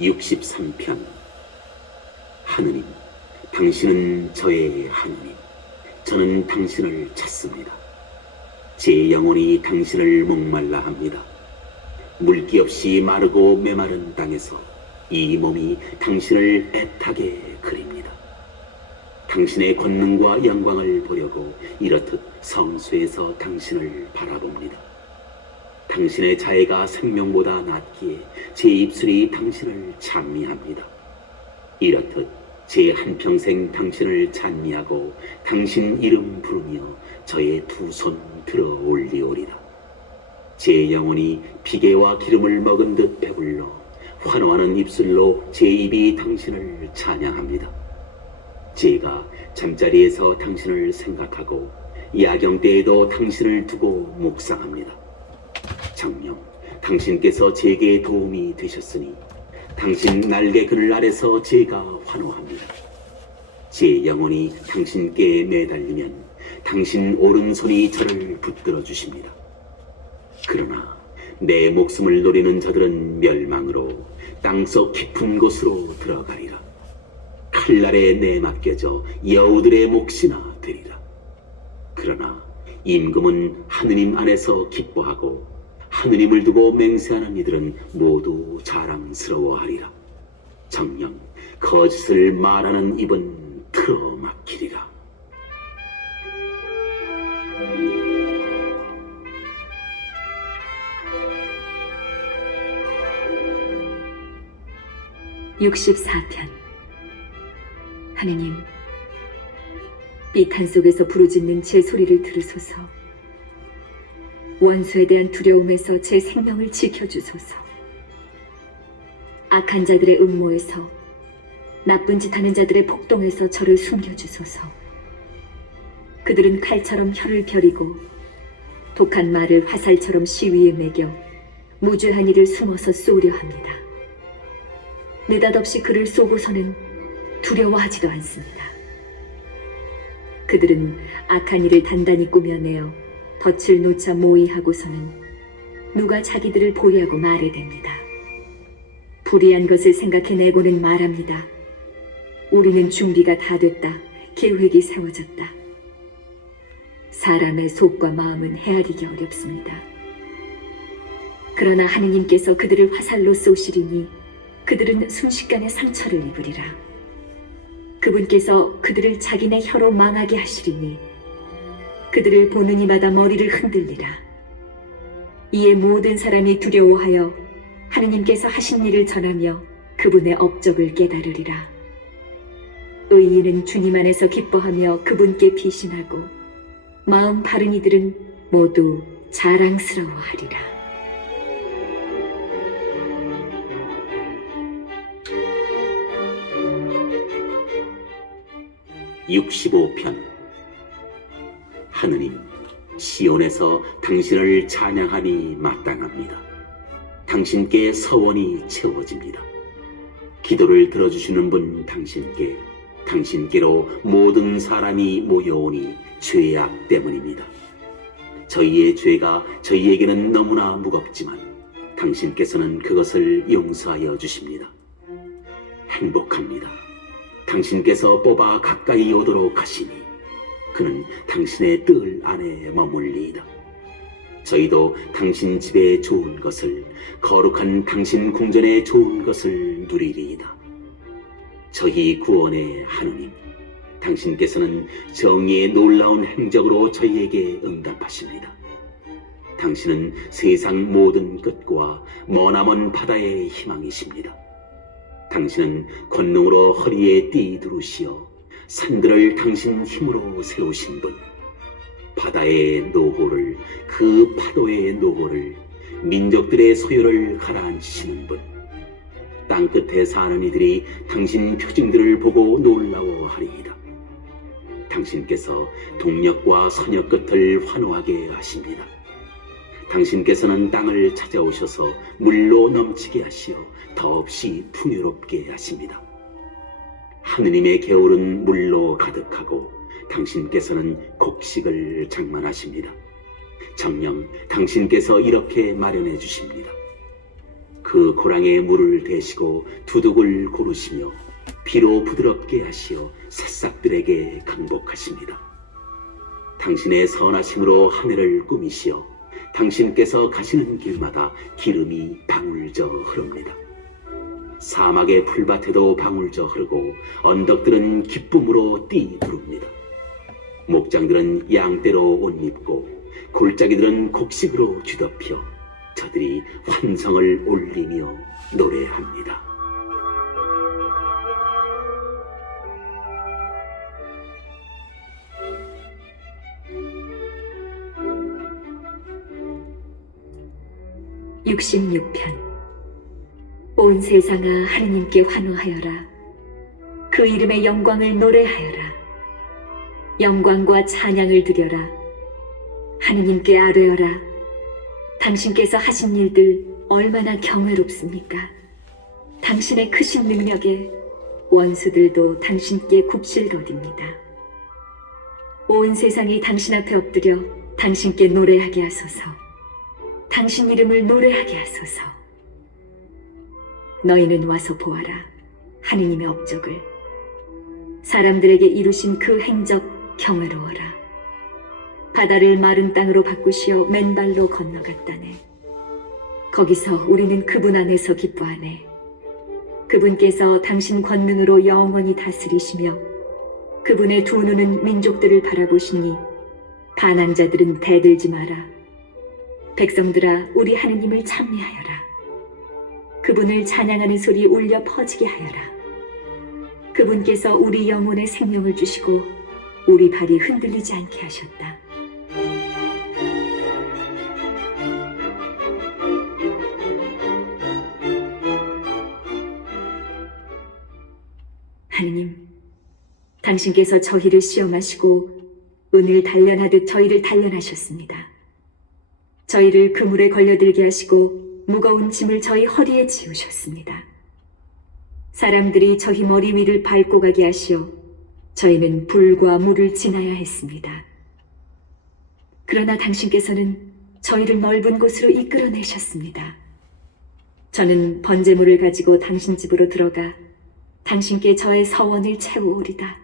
(63편) 하느님, 당신은 저의 하느님. 저는 당신을 찾습니다. 제 영혼이 당신을 목말라 합니다. 물기 없이 마르고 메마른 땅에서 이 몸이 당신을 애타게 그립니다. 당신의 권능과 영광을 보려고 이렇듯 성수에서 당신을 바라봅니다. 당신의 자애가 생명보다 낫기에 제 입술이 당신을 찬미합니다. 이렇듯 제 한평생 당신을 찬미하고 당신 이름 부르며 저의 두 손 들어 올리오리라. 제 영혼이 비계와 기름을 먹은 듯 배불러 환호하는 입술로 제 입이 당신을 찬양합니다. 제가 잠자리에서 당신을 생각하고 야경 때에도 당신을 두고 묵상합니다. 정녕 당신께서 제게 도움이 되셨으니 당신 날개 그늘 아래서 제가 환호합니다. 제 영혼이 당신께 매달리면 당신 오른손이 저를 붙들어 주십니다. 그러나 내 목숨을 노리는 자들은 멸망으로 땅속 깊은 곳으로 들어가리라. 칼날에 내맡겨져 여우들의 몫이나 되리라. 그러나 임금은 하느님 안에서 기뻐하고 하느님을 두고 맹세하는 이들은 모두 자랑스러워하리라. 정녕 거짓을 말하는 입은 틀어막히리라. (64편) 하느님, 삐탄 속에서 부르짖는 제 소리를 들으소서. 원수에 대한 두려움에서 제 생명을 지켜주소서. 악한 자들의 음모에서, 나쁜 짓 하는 자들의 폭동에서 저를 숨겨주소서. 그들은 칼처럼 혀를 벼리고 독한 말을 화살처럼 시위에 매겨 무죄한 이를 숨어서 쏘려 합니다. 느닷없이 그를 쏘고서는 두려워하지도 않습니다. 그들은 악한 일을 단단히 꾸며내어 덫을 놓자 모의하고서는 누가 자기들을 보리하고 말해댑니다. 불의한 것을 생각해내고는 말합니다. 우리는 준비가 다 됐다. 계획이 세워졌다. 사람의 속과 마음은 헤아리기 어렵습니다. 그러나 하느님께서 그들을 화살로 쏘시리니 그들은 순식간에 상처를 입으리라. 그분께서 그들을 자기네 혀로 망하게 하시리니 그들을 보는 이마다 머리를 흔들리라. 이에 모든 사람이 두려워하여 하느님께서 하신 일을 전하며 그분의 업적을 깨달으리라. 의인은 주님 안에서 기뻐하며 그분께 비신하고 마음 바른 이들은 모두 자랑스러워하리라. (65편) 하느님, 시온에서 당신을 찬양하니 마땅합니다. 당신께 서원이 채워집니다. 기도를 들어주시는 분 당신께, 당신께로 모든 사람이 모여오니 죄악 때문입니다. 저희의 죄가 저희에게는 너무나 무겁지만 당신께서는 그것을 용서하여 주십니다. 행복합니다. 당신께서 뽑아 가까이 오도록 하시니 그는 당신의 뜰 안에 머물리이다. 저희도 당신 집에 좋은 것을, 거룩한 당신 궁전에 좋은 것을 누리리이다. 저희 구원의 하느님, 당신께서는 정의의 놀라운 행적으로 저희에게 응답하십니다. 당신은 세상 모든 끝과 머나먼 바다의 희망이십니다. 당신은 권능으로 허리에 띠 두르시어 산들을 당신 힘으로 세우신 분, 바다의 노호를, 그 파도의 노호를, 민족들의 소요를 가라앉히시는 분, 땅끝에 사는 이들이 당신 표징들을 보고 놀라워하리이다. 당신께서 동력과 선역 끝을 환호하게 하십니다. 당신께서는 땅을 찾아오셔서 물로 넘치게 하시어 더없이 풍요롭게 하십니다. 하느님의 겨울은 물로 가득하고 당신께서는 곡식을 장만하십니다. 정녕 당신께서 이렇게 마련해 주십니다. 그 고랑에 물을 대시고 두둑을 고르시며 비로 부드럽게 하시어 새싹들에게 강복하십니다. 당신의 선하심으로 하늘을 꾸미시어 당신께서 가시는 길마다 기름이 방울져 흐릅니다. 사막의 풀밭에도 방울져 흐르고 언덕들은 기쁨으로 띠 두릅니다. 목장들은 양떼로 옷 입고 골짜기들은 곡식으로 뒤덮여 저들이 환성을 올리며 노래합니다. (66편) 온 세상아 하느님께 환호하여라. 그 이름의 영광을 노래하여라. 영광과 찬양을 드려라. 하느님께 아뢰어라. 당신께서 하신 일들 얼마나 경외롭습니까? 당신의 크신 능력에 원수들도 당신께 굽실거립니다. 온 세상이 당신 앞에 엎드려 당신께 노래하게 하소서. 당신 이름을 노래하게 하소서. 너희는 와서 보아라. 하느님의 업적을. 사람들에게 이루신 그 행적 경외로워라. 바다를 마른 땅으로 바꾸시어 맨발로 건너갔다네. 거기서 우리는 그분 안에서 기뻐하네. 그분께서 당신 권능으로 영원히 다스리시며 그분의 두 눈은 민족들을 바라보시니 반항자들은 대들지 마라. 백성들아 우리 하느님을 찬미하여라. 그분을 찬양하는 소리 울려 퍼지게 하여라. 그분께서 우리 영혼에 생명을 주시고 우리 발이 흔들리지 않게 하셨다. 하느님, 당신께서 저희를 시험하시고 은을 단련하듯 저희를 단련하셨습니다. 저희를 그물에 걸려들게 하시고 무거운 짐을 저희 허리에 지우셨습니다. 사람들이 저희 머리 위를 밟고 가게 하시어 저희는 불과 물을 지나야 했습니다. 그러나 당신께서는 저희를 넓은 곳으로 이끌어내셨습니다. 저는 번제물을 가지고 당신 집으로 들어가 당신께 저의 서원을 채우오리다.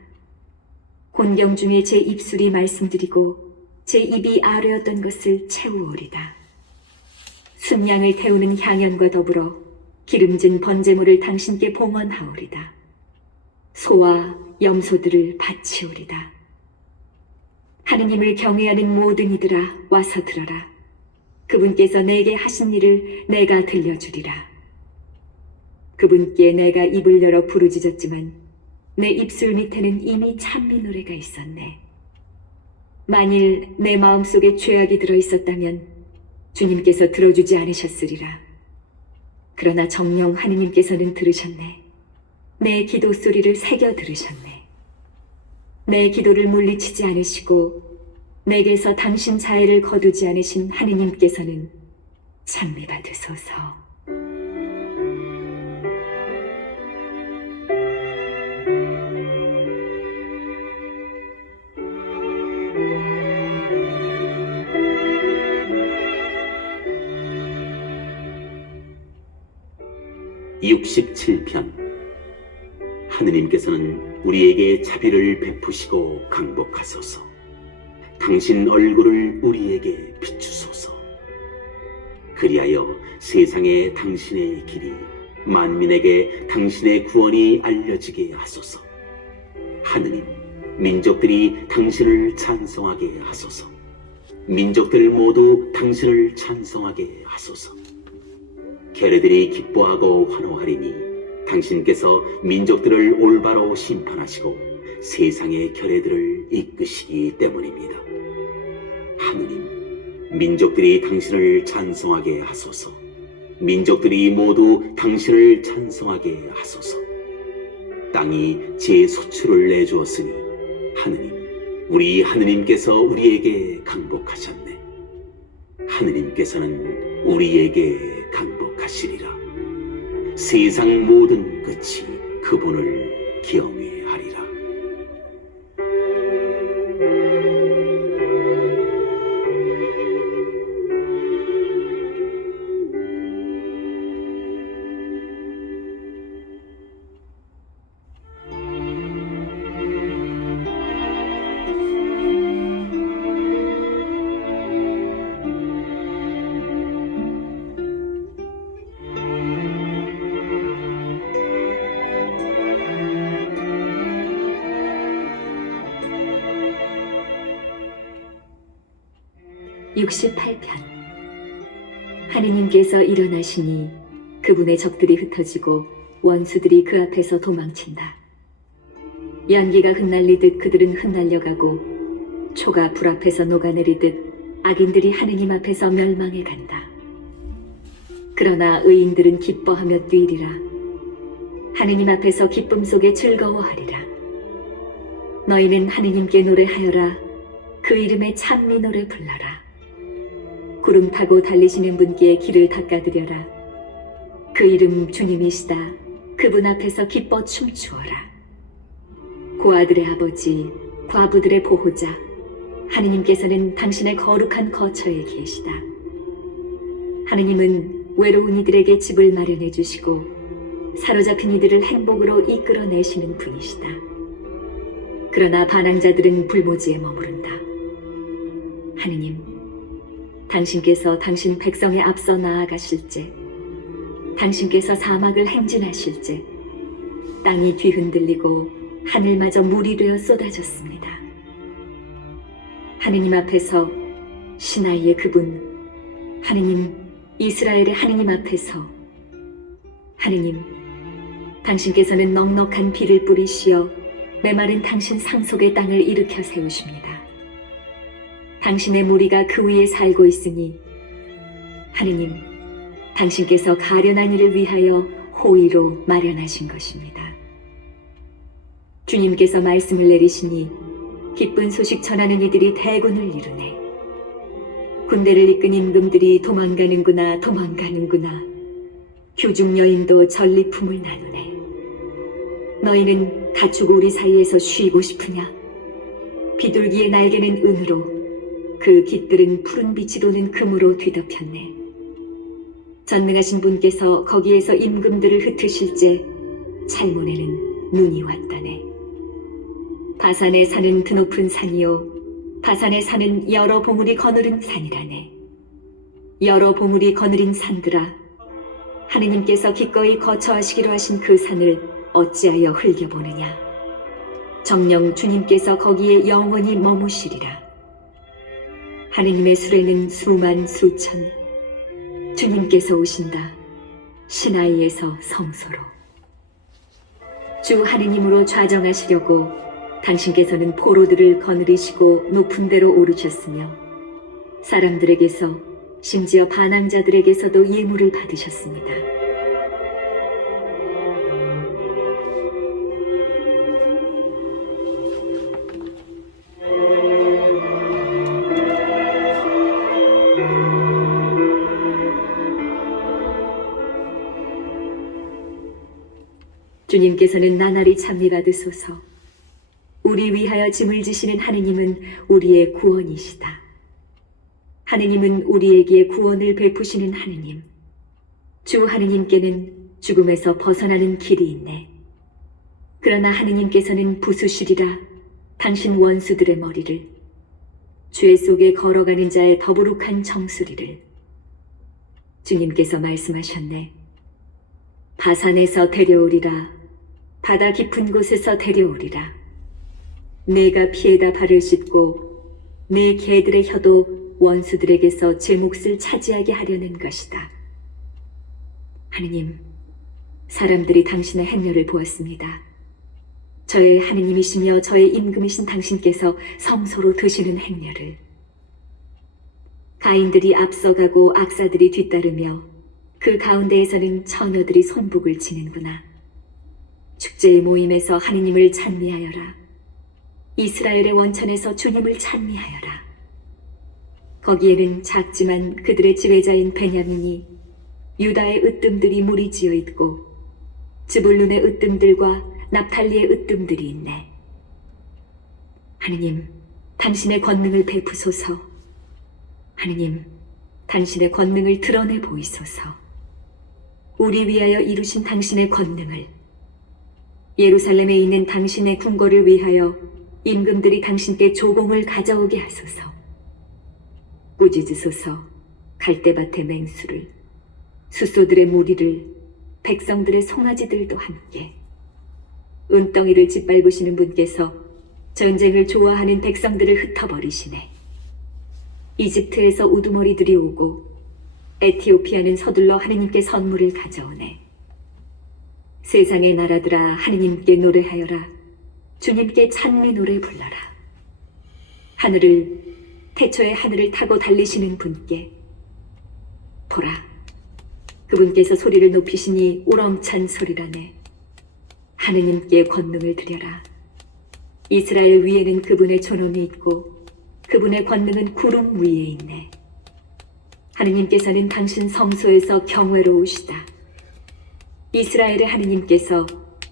곤경 중에 제 입술이 말씀드리고 제 입이 아뢰었던 것을 채우오리다. 순양을 태우는 향연과 더불어 기름진 번제물을 당신께 봉헌하오리다. 소와 염소들을 바치오리다. 하느님을 경외하는 모든 이들아 와서 들어라. 그분께서 내게 하신 일을 내가 들려주리라. 그분께 내가 입을 열어 부르짖었지만 내 입술 밑에는 이미 찬미 노래가 있었네. 만일 내 마음속에 죄악이 들어있었다면 주님께서 들어주지 않으셨으리라. 그러나 정녕 하느님께서는 들으셨네. 내 기도 소리를 새겨 들으셨네. 내 기도를 물리치지 않으시고 내게서 당신 자애를 거두지 않으신 하느님께서는 찬미 받으소서. (67편) 하느님께서는 우리에게 자비를 베푸시고 강복하소서. 당신 얼굴을 우리에게 비추소서. 그리하여 세상에 당신의 길이, 만민에게 당신의 구원이 알려지게 하소서. 하느님, 민족들이 당신을 찬송하게 하소서. 민족들 모두 당신을 찬송하게 하소서. 계르들이 기뻐하고 환호하리니 당신께서 민족들을 올바로 심판하시고 세상의 결례들을 이끄시기 때문입니다. 하느님, 민족들이 당신을 찬송하게 하소서. 민족들이 모두 당신을 찬송하게 하소서. 땅이 제 소출을 내주었으니 하느님, 우리 하느님께서 우리에게 강복하셨네. 하느님께서는 우리에게 강복하시리라. 세상 모든 끝이 그분을 경외하리라. (68편) 하느님께서 일어나시니 그분의 적들이 흩어지고 원수들이 그 앞에서 도망친다. 연기가 흩날리듯 그들은 흩날려가고 초가 불 앞에서 녹아내리듯 악인들이 하느님 앞에서 멸망해 간다. 그러나 의인들은 기뻐하며 뛰리라. 하느님 앞에서 기쁨 속에 즐거워하리라. 너희는 하느님께 노래하여라. 그 이름에 찬미 노래 불러라. 구름 타고 달리시는 분께 길을 닦아드려라. 그 이름 주님이시다. 그분 앞에서 기뻐 춤추어라. 고아들의 아버지, 과부들의 보호자, 하느님께서는 당신의 거룩한 거처에 계시다. 하느님은 외로운 이들에게 집을 마련해 주시고 사로잡힌 이들을 행복으로 이끌어내시는 분이시다. 그러나 반항자들은 불모지에 머무른다. 하느님, 당신께서 당신 백성에 앞서 나아가실 때, 당신께서 사막을 행진하실 때, 땅이 뒤흔들리고 하늘마저 물이 되어 쏟아졌습니다. 하느님 앞에서 시나이의 그분, 하느님, 이스라엘의 하느님 앞에서, 하느님, 당신께서는 넉넉한 비를 뿌리시어 메마른 당신 상속의 땅을 일으켜 세우십니다. 당신의 무리가 그 위에 살고 있으니 하느님, 당신께서 가련한 이를 위하여 호의로 마련하신 것입니다. 주님께서 말씀을 내리시니 기쁜 소식 전하는 이들이 대군을 이루네. 군대를 이끈 임금들이 도망가는구나 도망가는구나. 교중 여인도 전리품을 나누네. 너희는 가축 우리 사이에서 쉬고 싶으냐? 비둘기의 날개는 은으로, 그 깃들은 푸른 빛이 도는 금으로 뒤덮였네. 전능하신 분께서 거기에서 임금들을 흩으실제 찰몬에는 눈이 왔다네. 바산에 사는 드높은 산이요, 바산에 사는 여러 보물이 거느린 산이라네. 여러 보물이 거느린 산들아, 하느님께서 기꺼이 거처하시기로 하신 그 산을 어찌하여 흘겨보느냐. 정녕 주님께서 거기에 영원히 머무시리라. 하느님의 수레는 수만 수천, 주님께서 오신다. 시나이에서 성소로. 주 하느님으로 좌정하시려고 당신께서는 포로들을 거느리시고 높은 데로 오르셨으며 사람들에게서 심지어 반항자들에게서도 예물을 받으셨습니다. 주님께서는 나날이 찬미받으소서. 우리 위하여 짐을 지시는 하느님은 우리의 구원이시다. 하느님은 우리에게 구원을 베푸시는 하느님. 주 하느님께는 죽음에서 벗어나는 길이 있네. 그러나 하느님께서는 부수시리라 당신 원수들의 머리를, 죄 속에 걸어가는 자의 더부룩한 정수리를. 주님께서 말씀하셨네. 바산에서 데려오리라. 바다 깊은 곳에서 데려오리라. 내가 피에다 발을 씻고 내 개들의 혀도 원수들에게서 제 몫을 차지하게 하려는 것이다. 하느님, 사람들이 당신의 행렬을 보았습니다. 저의 하느님이시며 저의 임금이신 당신께서 성소로 드시는 행렬을. 가인들이 앞서가고 악사들이 뒤따르며 그 가운데에서는 처녀들이 손북을 치는구나. 축제의 모임에서 하느님을 찬미하여라. 이스라엘의 원천에서 주님을 찬미하여라. 거기에는 작지만 그들의 지배자인 베냐민이, 유다의 으뜸들이 무리지어 있고 즈불룬의 으뜸들과 납탈리의 으뜸들이 있네. 하느님, 당신의 권능을 베푸소서. 하느님, 당신의 권능을 드러내 보이소서. 우리 위하여 이루신 당신의 권능을, 예루살렘에 있는 당신의 궁궐을 위하여 임금들이 당신께 조공을 가져오게 하소서. 꾸짖으소서. 갈대밭의 맹수를, 숫소들의 무리를, 백성들의 송아지들도 함께. 은덩이를 짓밟으시는 분께서 전쟁을 좋아하는 백성들을 흩어버리시네. 이집트에서 우두머리들이 오고 에티오피아는 서둘러 하느님께 선물을 가져오네. 세상의 나라들아, 하느님께 노래하여라. 주님께 찬미 노래 불러라. 하늘을, 태초의 하늘을 타고 달리시는 분께. 보라, 그분께서 소리를 높이시니 우렁찬 소리라네. 하느님께 권능을 드려라. 이스라엘 위에는 그분의 존엄이 있고 그분의 권능은 구름 위에 있네. 하느님께서는 당신 성소에서 경외로우시다. 이스라엘의 하느님께서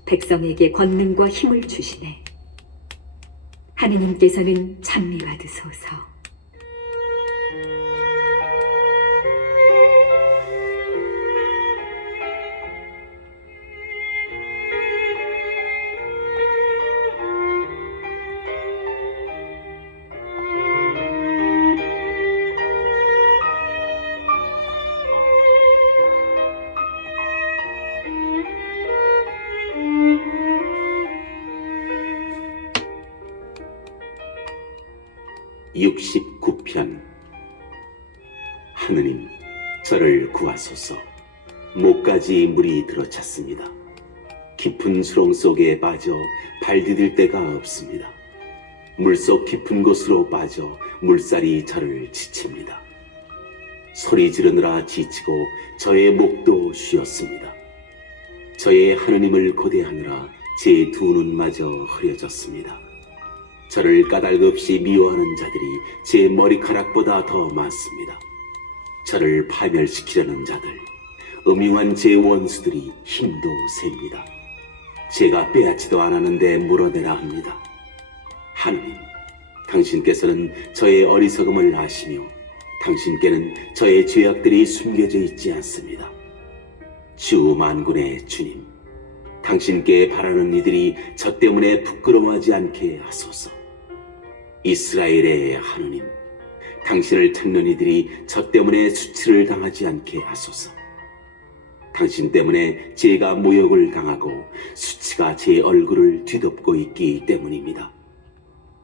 백성에게 권능과 힘을 주시네. 하느님께서는 찬미받으소서. (69편) 하느님, 저를 구하소서. 목까지 물이 들어찼습니다. 깊은 수렁 속에 빠져 발 디딜 데가 없습니다. 물속 깊은 곳으로 빠져 물살이 저를 지칩니다. 소리 지르느라 지치고 저의 목도 쉬었습니다. 저의 하느님을 고대하느라 제 두 눈마저 흐려졌습니다. 저를 까닭없이 미워하는 자들이 제 머리카락보다 더 많습니다. 저를 파멸시키려는 자들, 음흉한 제 원수들이 힘도 셉니다. 제가 빼앗지도 않았는데 물어내라 합니다. 하느님, 당신께서는 저의 어리석음을 아시며 당신께는 저의 죄악들이 숨겨져 있지 않습니다. 주 만군의 주님, 당신께 바라는 이들이 저 때문에 부끄러워하지 않게 하소서. 이스라엘의 하느님, 당신을 찾는 이들이 저 때문에 수치를 당하지 않게 하소서. 당신 때문에 제가 모욕을 당하고 수치가 제 얼굴을 뒤덮고 있기 때문입니다.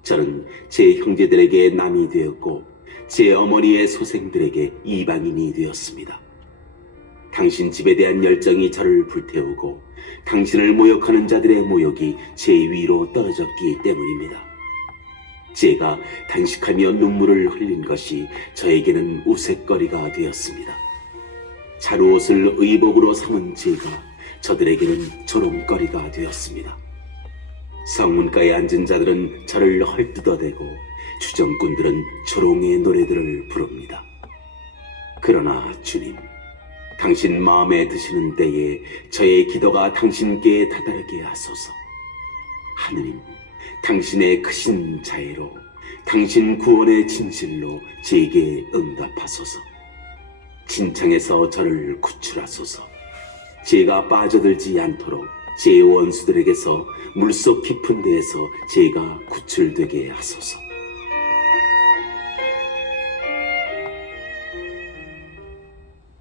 저는 제 형제들에게 남이 되었고 제 어머니의 소생들에게 이방인이 되었습니다. 당신 집에 대한 열정이 저를 불태우고 당신을 모욕하는 자들의 모욕이 제 위로 떨어졌기 때문입니다. 제가 단식하며 눈물을 흘린 것이 저에게는 우윳거리가 되었습니다. 자루옷을 의복으로 삼은 제가 저들에게는 조롱거리가 되었습니다. 성문가에 앉은 자들은 저를 헐뜯어대고 주정꾼들은 조롱의 노래들을 부릅니다. 그러나 주님, 당신 마음에 드시는 때에 저의 기도가 당신께 다다르게 하소서. 하느님, 당신의 크신 자애로 당신 구원의 진실로 제게 응답하소서. 진창에서 저를 구출하소서. 제가 빠져들지 않도록 제 원수들에게서 물속 깊은 데에서 제가 구출되게 하소서.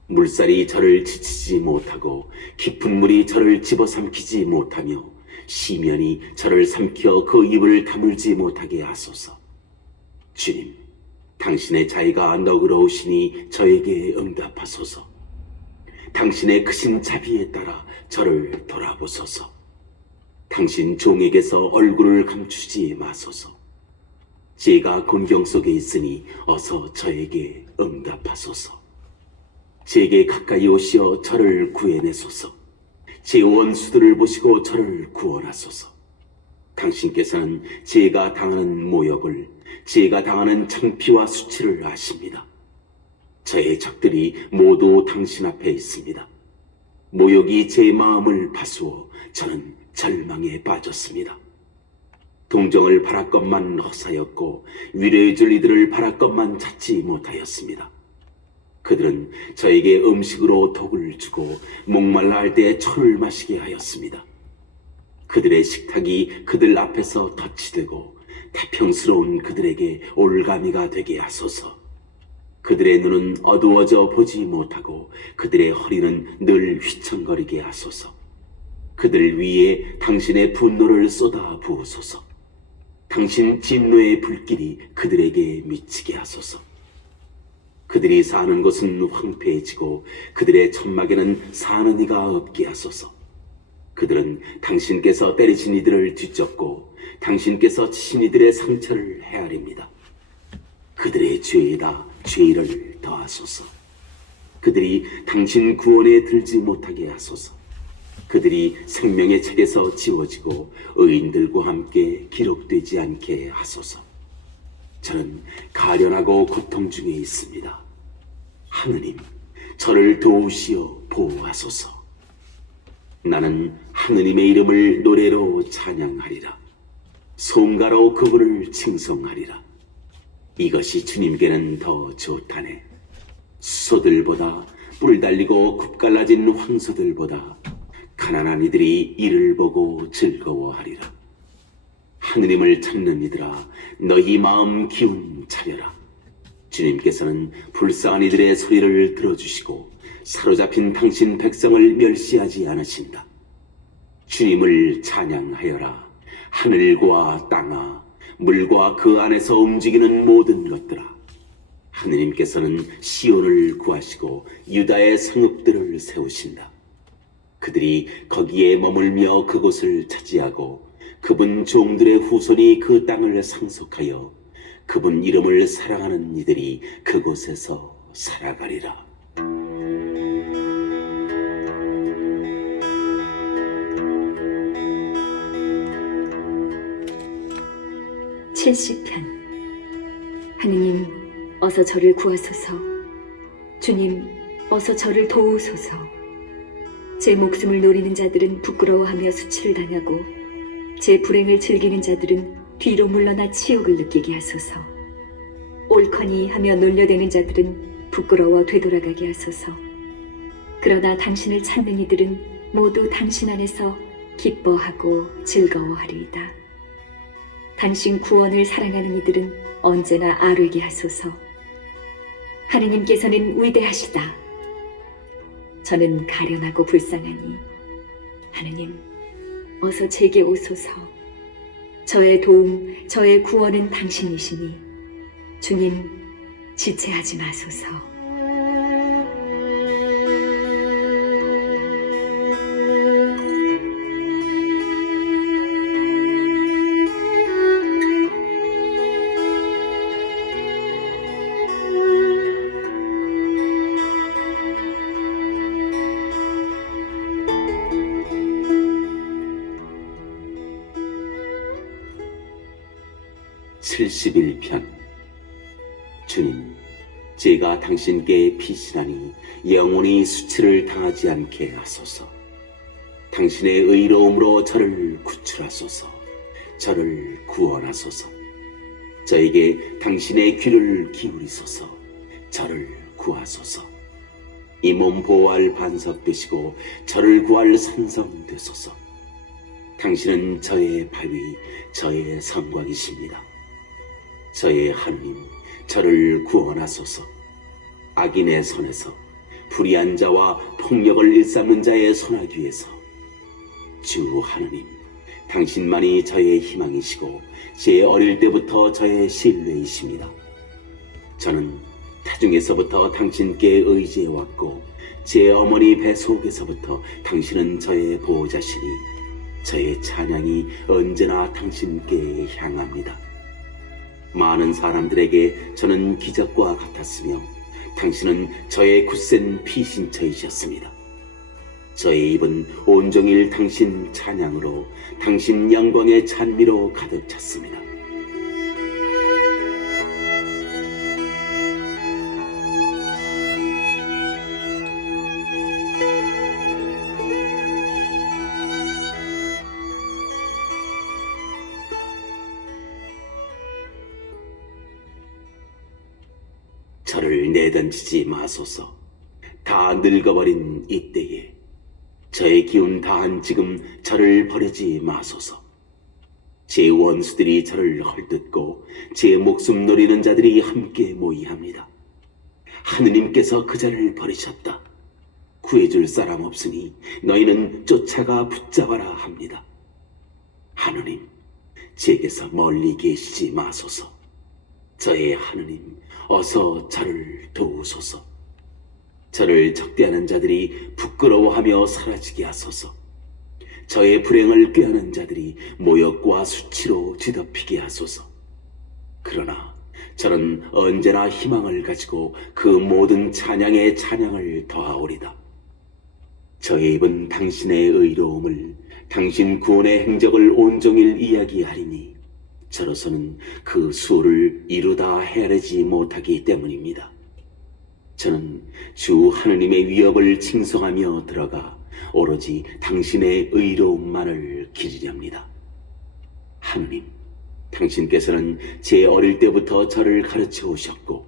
물살이 저를 지치지 못하고 깊은 물이 저를 집어삼키지 못하며 시면이 저를 삼켜 그 입을 다물지 못하게 하소서. 주님, 당신의 자애가 너그러우시니 저에게 응답하소서. 당신의 크신 자비에 따라 저를 돌아보소서. 당신 종에게서 얼굴을 감추지 마소서. 제가 곤경 속에 있으니 어서 저에게 응답하소서. 제게 가까이 오시어 저를 구해내소서. 제 원수들을 보시고 저를 구원하소서. 당신께서는 제가 당하는 모욕을, 제가 당하는 창피와 수치를 아십니다. 저의 적들이 모두 당신 앞에 있습니다. 모욕이 제 마음을 파수어 저는 절망에 빠졌습니다. 동정을 바랄 것만 허사였고 위로해줄 이들을 바랄 것만 찾지 못하였습니다. 그들은 저에게 음식으로 독을 주고 목말라 할 때 초를 마시게 하였습니다. 그들의 식탁이 그들 앞에서 덧치되고 태평스러운 그들에게 올가미가 되게 하소서. 그들의 눈은 어두워져 보지 못하고 그들의 허리는 늘 휘청거리게 하소서. 그들 위에 당신의 분노를 쏟아 부으소서. 당신 진노의 불길이 그들에게 미치게 하소서. 그들이 사는 곳은 황폐해지고 그들의 천막에는 사는 이가 없게 하소서. 그들은 당신께서 때리신 이들을 뒤쫓고 당신께서 치신 이들의 상처를 헤아립니다. 그들의 죄에다 죄를 더하소서. 그들이 당신 구원에 들지 못하게 하소서. 그들이 생명의 책에서 지워지고 의인들과 함께 기록되지 않게 하소서. 저는 가련하고 고통 중에 있습니다. 하느님, 저를 도우시어 보호하소서. 나는 하느님의 이름을 노래로 찬양하리라. 송가로 그분을 칭송하리라. 이것이 주님께는 더 좋다네. 수소들보다 뿔 달리고 굽갈라진 황소들보다 가난한 이들이 이를 보고 즐거워하리라. 하느님을 찾는 이들아, 너희 마음 기운 차려라. 주님께서는 불쌍한 이들의 소리를 들어주시고 사로잡힌 당신 백성을 멸시하지 않으신다. 주님을 찬양하여라. 하늘과 땅아, 물과 그 안에서 움직이는 모든 것들아. 하느님께서는 시온을 구하시고 유다의 성읍들을 세우신다. 그들이 거기에 머물며 그곳을 차지하고 그분 종들의 후손이 그 땅을 상속하여 그분 이름을 사랑하는 이들이 그곳에서 살아가리라. 칠시편. 하느님, 어서 저를 구하소서. 주님, 어서 저를 도우소서. 제 목숨을 노리는 자들은 부끄러워하며 수치를 당하고 제 불행을 즐기는 자들은 뒤로 물러나 치욕을 느끼게 하소서. 옳거니 하며 놀려대는 자들은 부끄러워 되돌아가게 하소서. 그러나 당신을 찾는 이들은 모두 당신 안에서 기뻐하고 즐거워하리이다. 당신 구원을 사랑하는 이들은 언제나 아뢰게 하소서. 하느님께서는 위대하시다. 저는 가련하고 불쌍하니 하느님, 어서 제게 오소서. 저의 도움, 저의 구원은 당신이시니 주님, 지체하지 마소서. 71편. 주님, 제가 당신께 피신하니 영원히 수치를 당하지 않게 하소서. 당신의 의로움으로 저를 구출하소서. 저를 구원하소서. 저에게 당신의 귀를 기울이소서. 저를 구하소서. 이 몸 보호할 반석 되시고 저를 구할 산성 되소서. 당신은 저의 바위, 저의 성곽이십니다. 저의 하느님, 저를 구원하소서. 악인의 손에서, 불의한 자와 폭력을 일삼는 자의 손아귀에서. 주 하느님, 당신만이 저의 희망이시고 제 어릴 때부터 저의 신뢰이십니다. 저는 타중에서부터 당신께 의지해왔고 제 어머니 배 속에서부터 당신은 저의 보호자시니 저의 찬양이 언제나 당신께 향합니다. 많은 사람들에게 저는 기적과 같았으며 당신은 저의 굳센 피신처이셨습니다. 저의 입은 온종일 당신 찬양으로, 당신 영광의 찬미로 가득 찼습니다. 저를 내던지지 마소서. 다 늙어버린 이때에 저의 기운 다한 지금 저를 버리지 마소서. 제 원수들이 저를 헐뜯고 제 목숨 노리는 자들이 함께 모이합니다. 하느님께서 그 자를 버리셨다. 구해줄 사람 없으니 너희는 쫓아가 붙잡아라 합니다. 하느님, 제게서 멀리 계시지 마소서. 저의 하느님, 어서 저를 도우소서. 저를 적대하는 자들이 부끄러워하며 사라지게 하소서. 저의 불행을 꾀하는 자들이 모욕과 수치로 뒤덮이게 하소서. 그러나 저는 언제나 희망을 가지고 그 모든 찬양에 찬양을 더하오리다. 저의 입은 당신의 의로움을, 당신 구원의 행적을 온종일 이야기하리니 저로서는 그 수를 이루다 헤아리지 못하기 때문입니다. 저는 주 하느님의 위협을 칭송하며 들어가 오로지 당신의 의로움만을 기리렵니다. 하느님, 당신께서는 제 어릴 때부터 저를 가르쳐 오셨고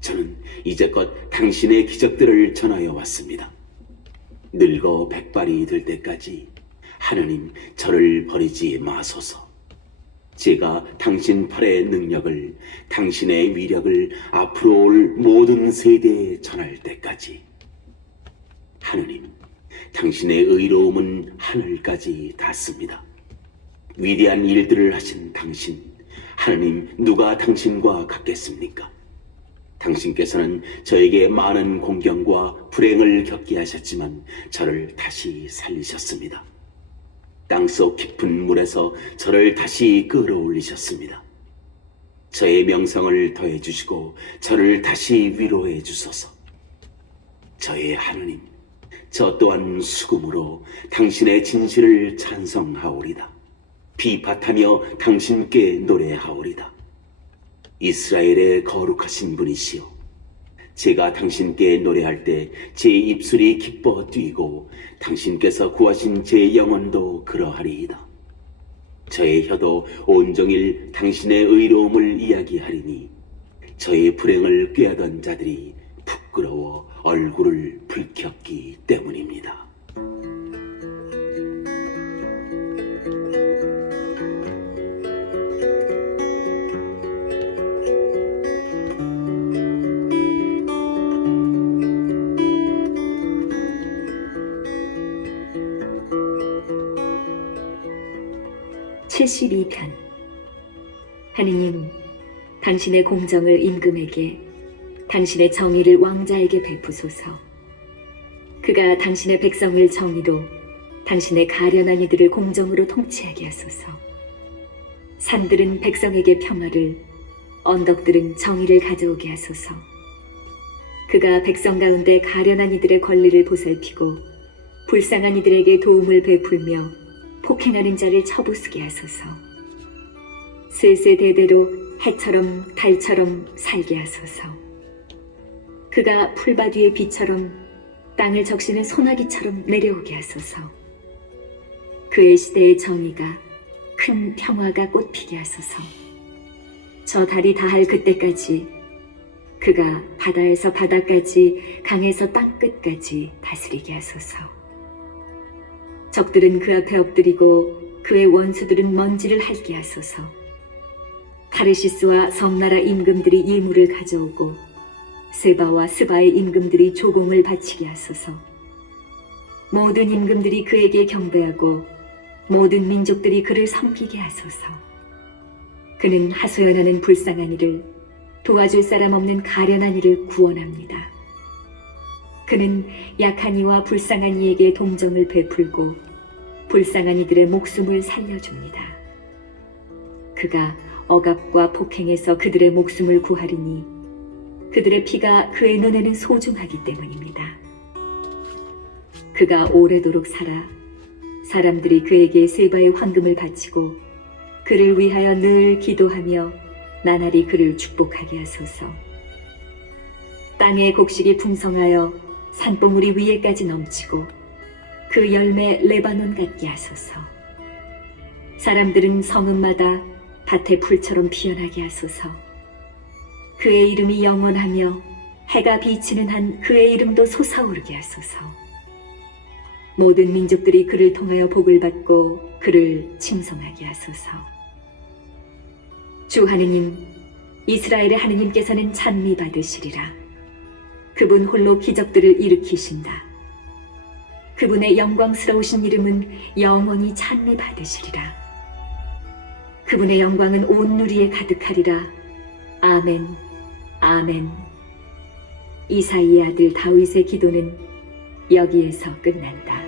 저는 이제껏 당신의 기적들을 전하여 왔습니다. 늙어 백발이 될 때까지 하느님, 저를 버리지 마소서. 제가 당신 팔의 능력을, 당신의 위력을 앞으로 올 모든 세대에 전할 때까지. 하느님, 당신의 의로움은 하늘까지 닿습니다. 위대한 일들을 하신 당신, 하느님, 누가 당신과 같겠습니까? 당신께서는 저에게 많은 공경과 불행을 겪게 하셨지만 저를 다시 살리셨습니다. 땅속 깊은 물에서 저를 다시 끌어올리셨습니다. 저의 명성을 더해 주시고 저를 다시 위로해 주소서. 저의 하느님, 저 또한 수금으로 당신의 진실을 찬송하오리다. 비파하며 당신께 노래하오리다. 이스라엘의 거룩하신 분이시여, 제가 당신께 노래할 때 제 입술이 기뻐 뛰고 당신께서 구하신 제 영혼도 그러하리이다. 저의 혀도 온종일 당신의 의로움을 이야기하리니 저의 불행을 꾀하던 자들이 부끄러워 얼굴을 붉혔기 때문입니다. (72편) 하느님, 당신의 공정을 임금에게, 당신의 정의를 왕자에게 베푸소서. 그가 당신의 백성을 정의로, 당신의 가련한 이들을 공정으로 통치하게 하소서. 산들은 백성에게 평화를, 언덕들은 정의를 가져오게 하소서. 그가 백성 가운데 가련한 이들의 권리를 보살피고 불쌍한 이들에게 도움을 베풀며 폭행하는 자를 처부수게 하소서. 세세대대로 해처럼 달처럼 살게 하소서. 그가 풀밭 위의 비처럼 땅을 적시는 소나기처럼 내려오게 하소서. 그의 시대의 정의가 큰 평화가 꽃피게 하소서. 저 달이 다할 그때까지 그가 바다에서 바다까지 강에서 땅끝까지 다스리게 하소서. 적들은 그 앞에 엎드리고 그의 원수들은 먼지를 핥게 하소서. 타르시스와 섬나라 임금들이 예물을 가져오고 세바와 스바의 임금들이 조공을 바치게 하소서. 모든 임금들이 그에게 경배하고 모든 민족들이 그를 섬기게 하소서. 그는 하소연하는 불쌍한 이를, 도와줄 사람 없는 가련한 이를 구원합니다. 그는 약한 이와 불쌍한 이에게 동정을 베풀고 불쌍한 이들의 목숨을 살려줍니다. 그가 억압과 폭행에서 그들의 목숨을 구하리니 그들의 피가 그의 눈에는 소중하기 때문입니다. 그가 오래도록 살아 사람들이 그에게 세바의 황금을 바치고 그를 위하여 늘 기도하며 나날이 그를 축복하게 하소서. 땅의 곡식이 풍성하여 산봉우리 위에까지 넘치고 그 열매 레바논 같게 하소서. 사람들은 성읍마다 밭의 풀처럼 피어나게 하소서. 그의 이름이 영원하며 해가 비치는 한 그의 이름도 솟아오르게 하소서. 모든 민족들이 그를 통하여 복을 받고 그를 칭송하게 하소서. 주 하느님, 이스라엘의 하느님께서는 찬미 받으시리라. 그분 홀로 기적들을 일으키신다. 그분의 영광스러우신 이름은 영원히 찬미 받으시리라. 그분의 영광은 온 누리에 가득하리라. 아멘, 아멘. 이사이의 아들 다윗의 기도는 여기에서 끝난다.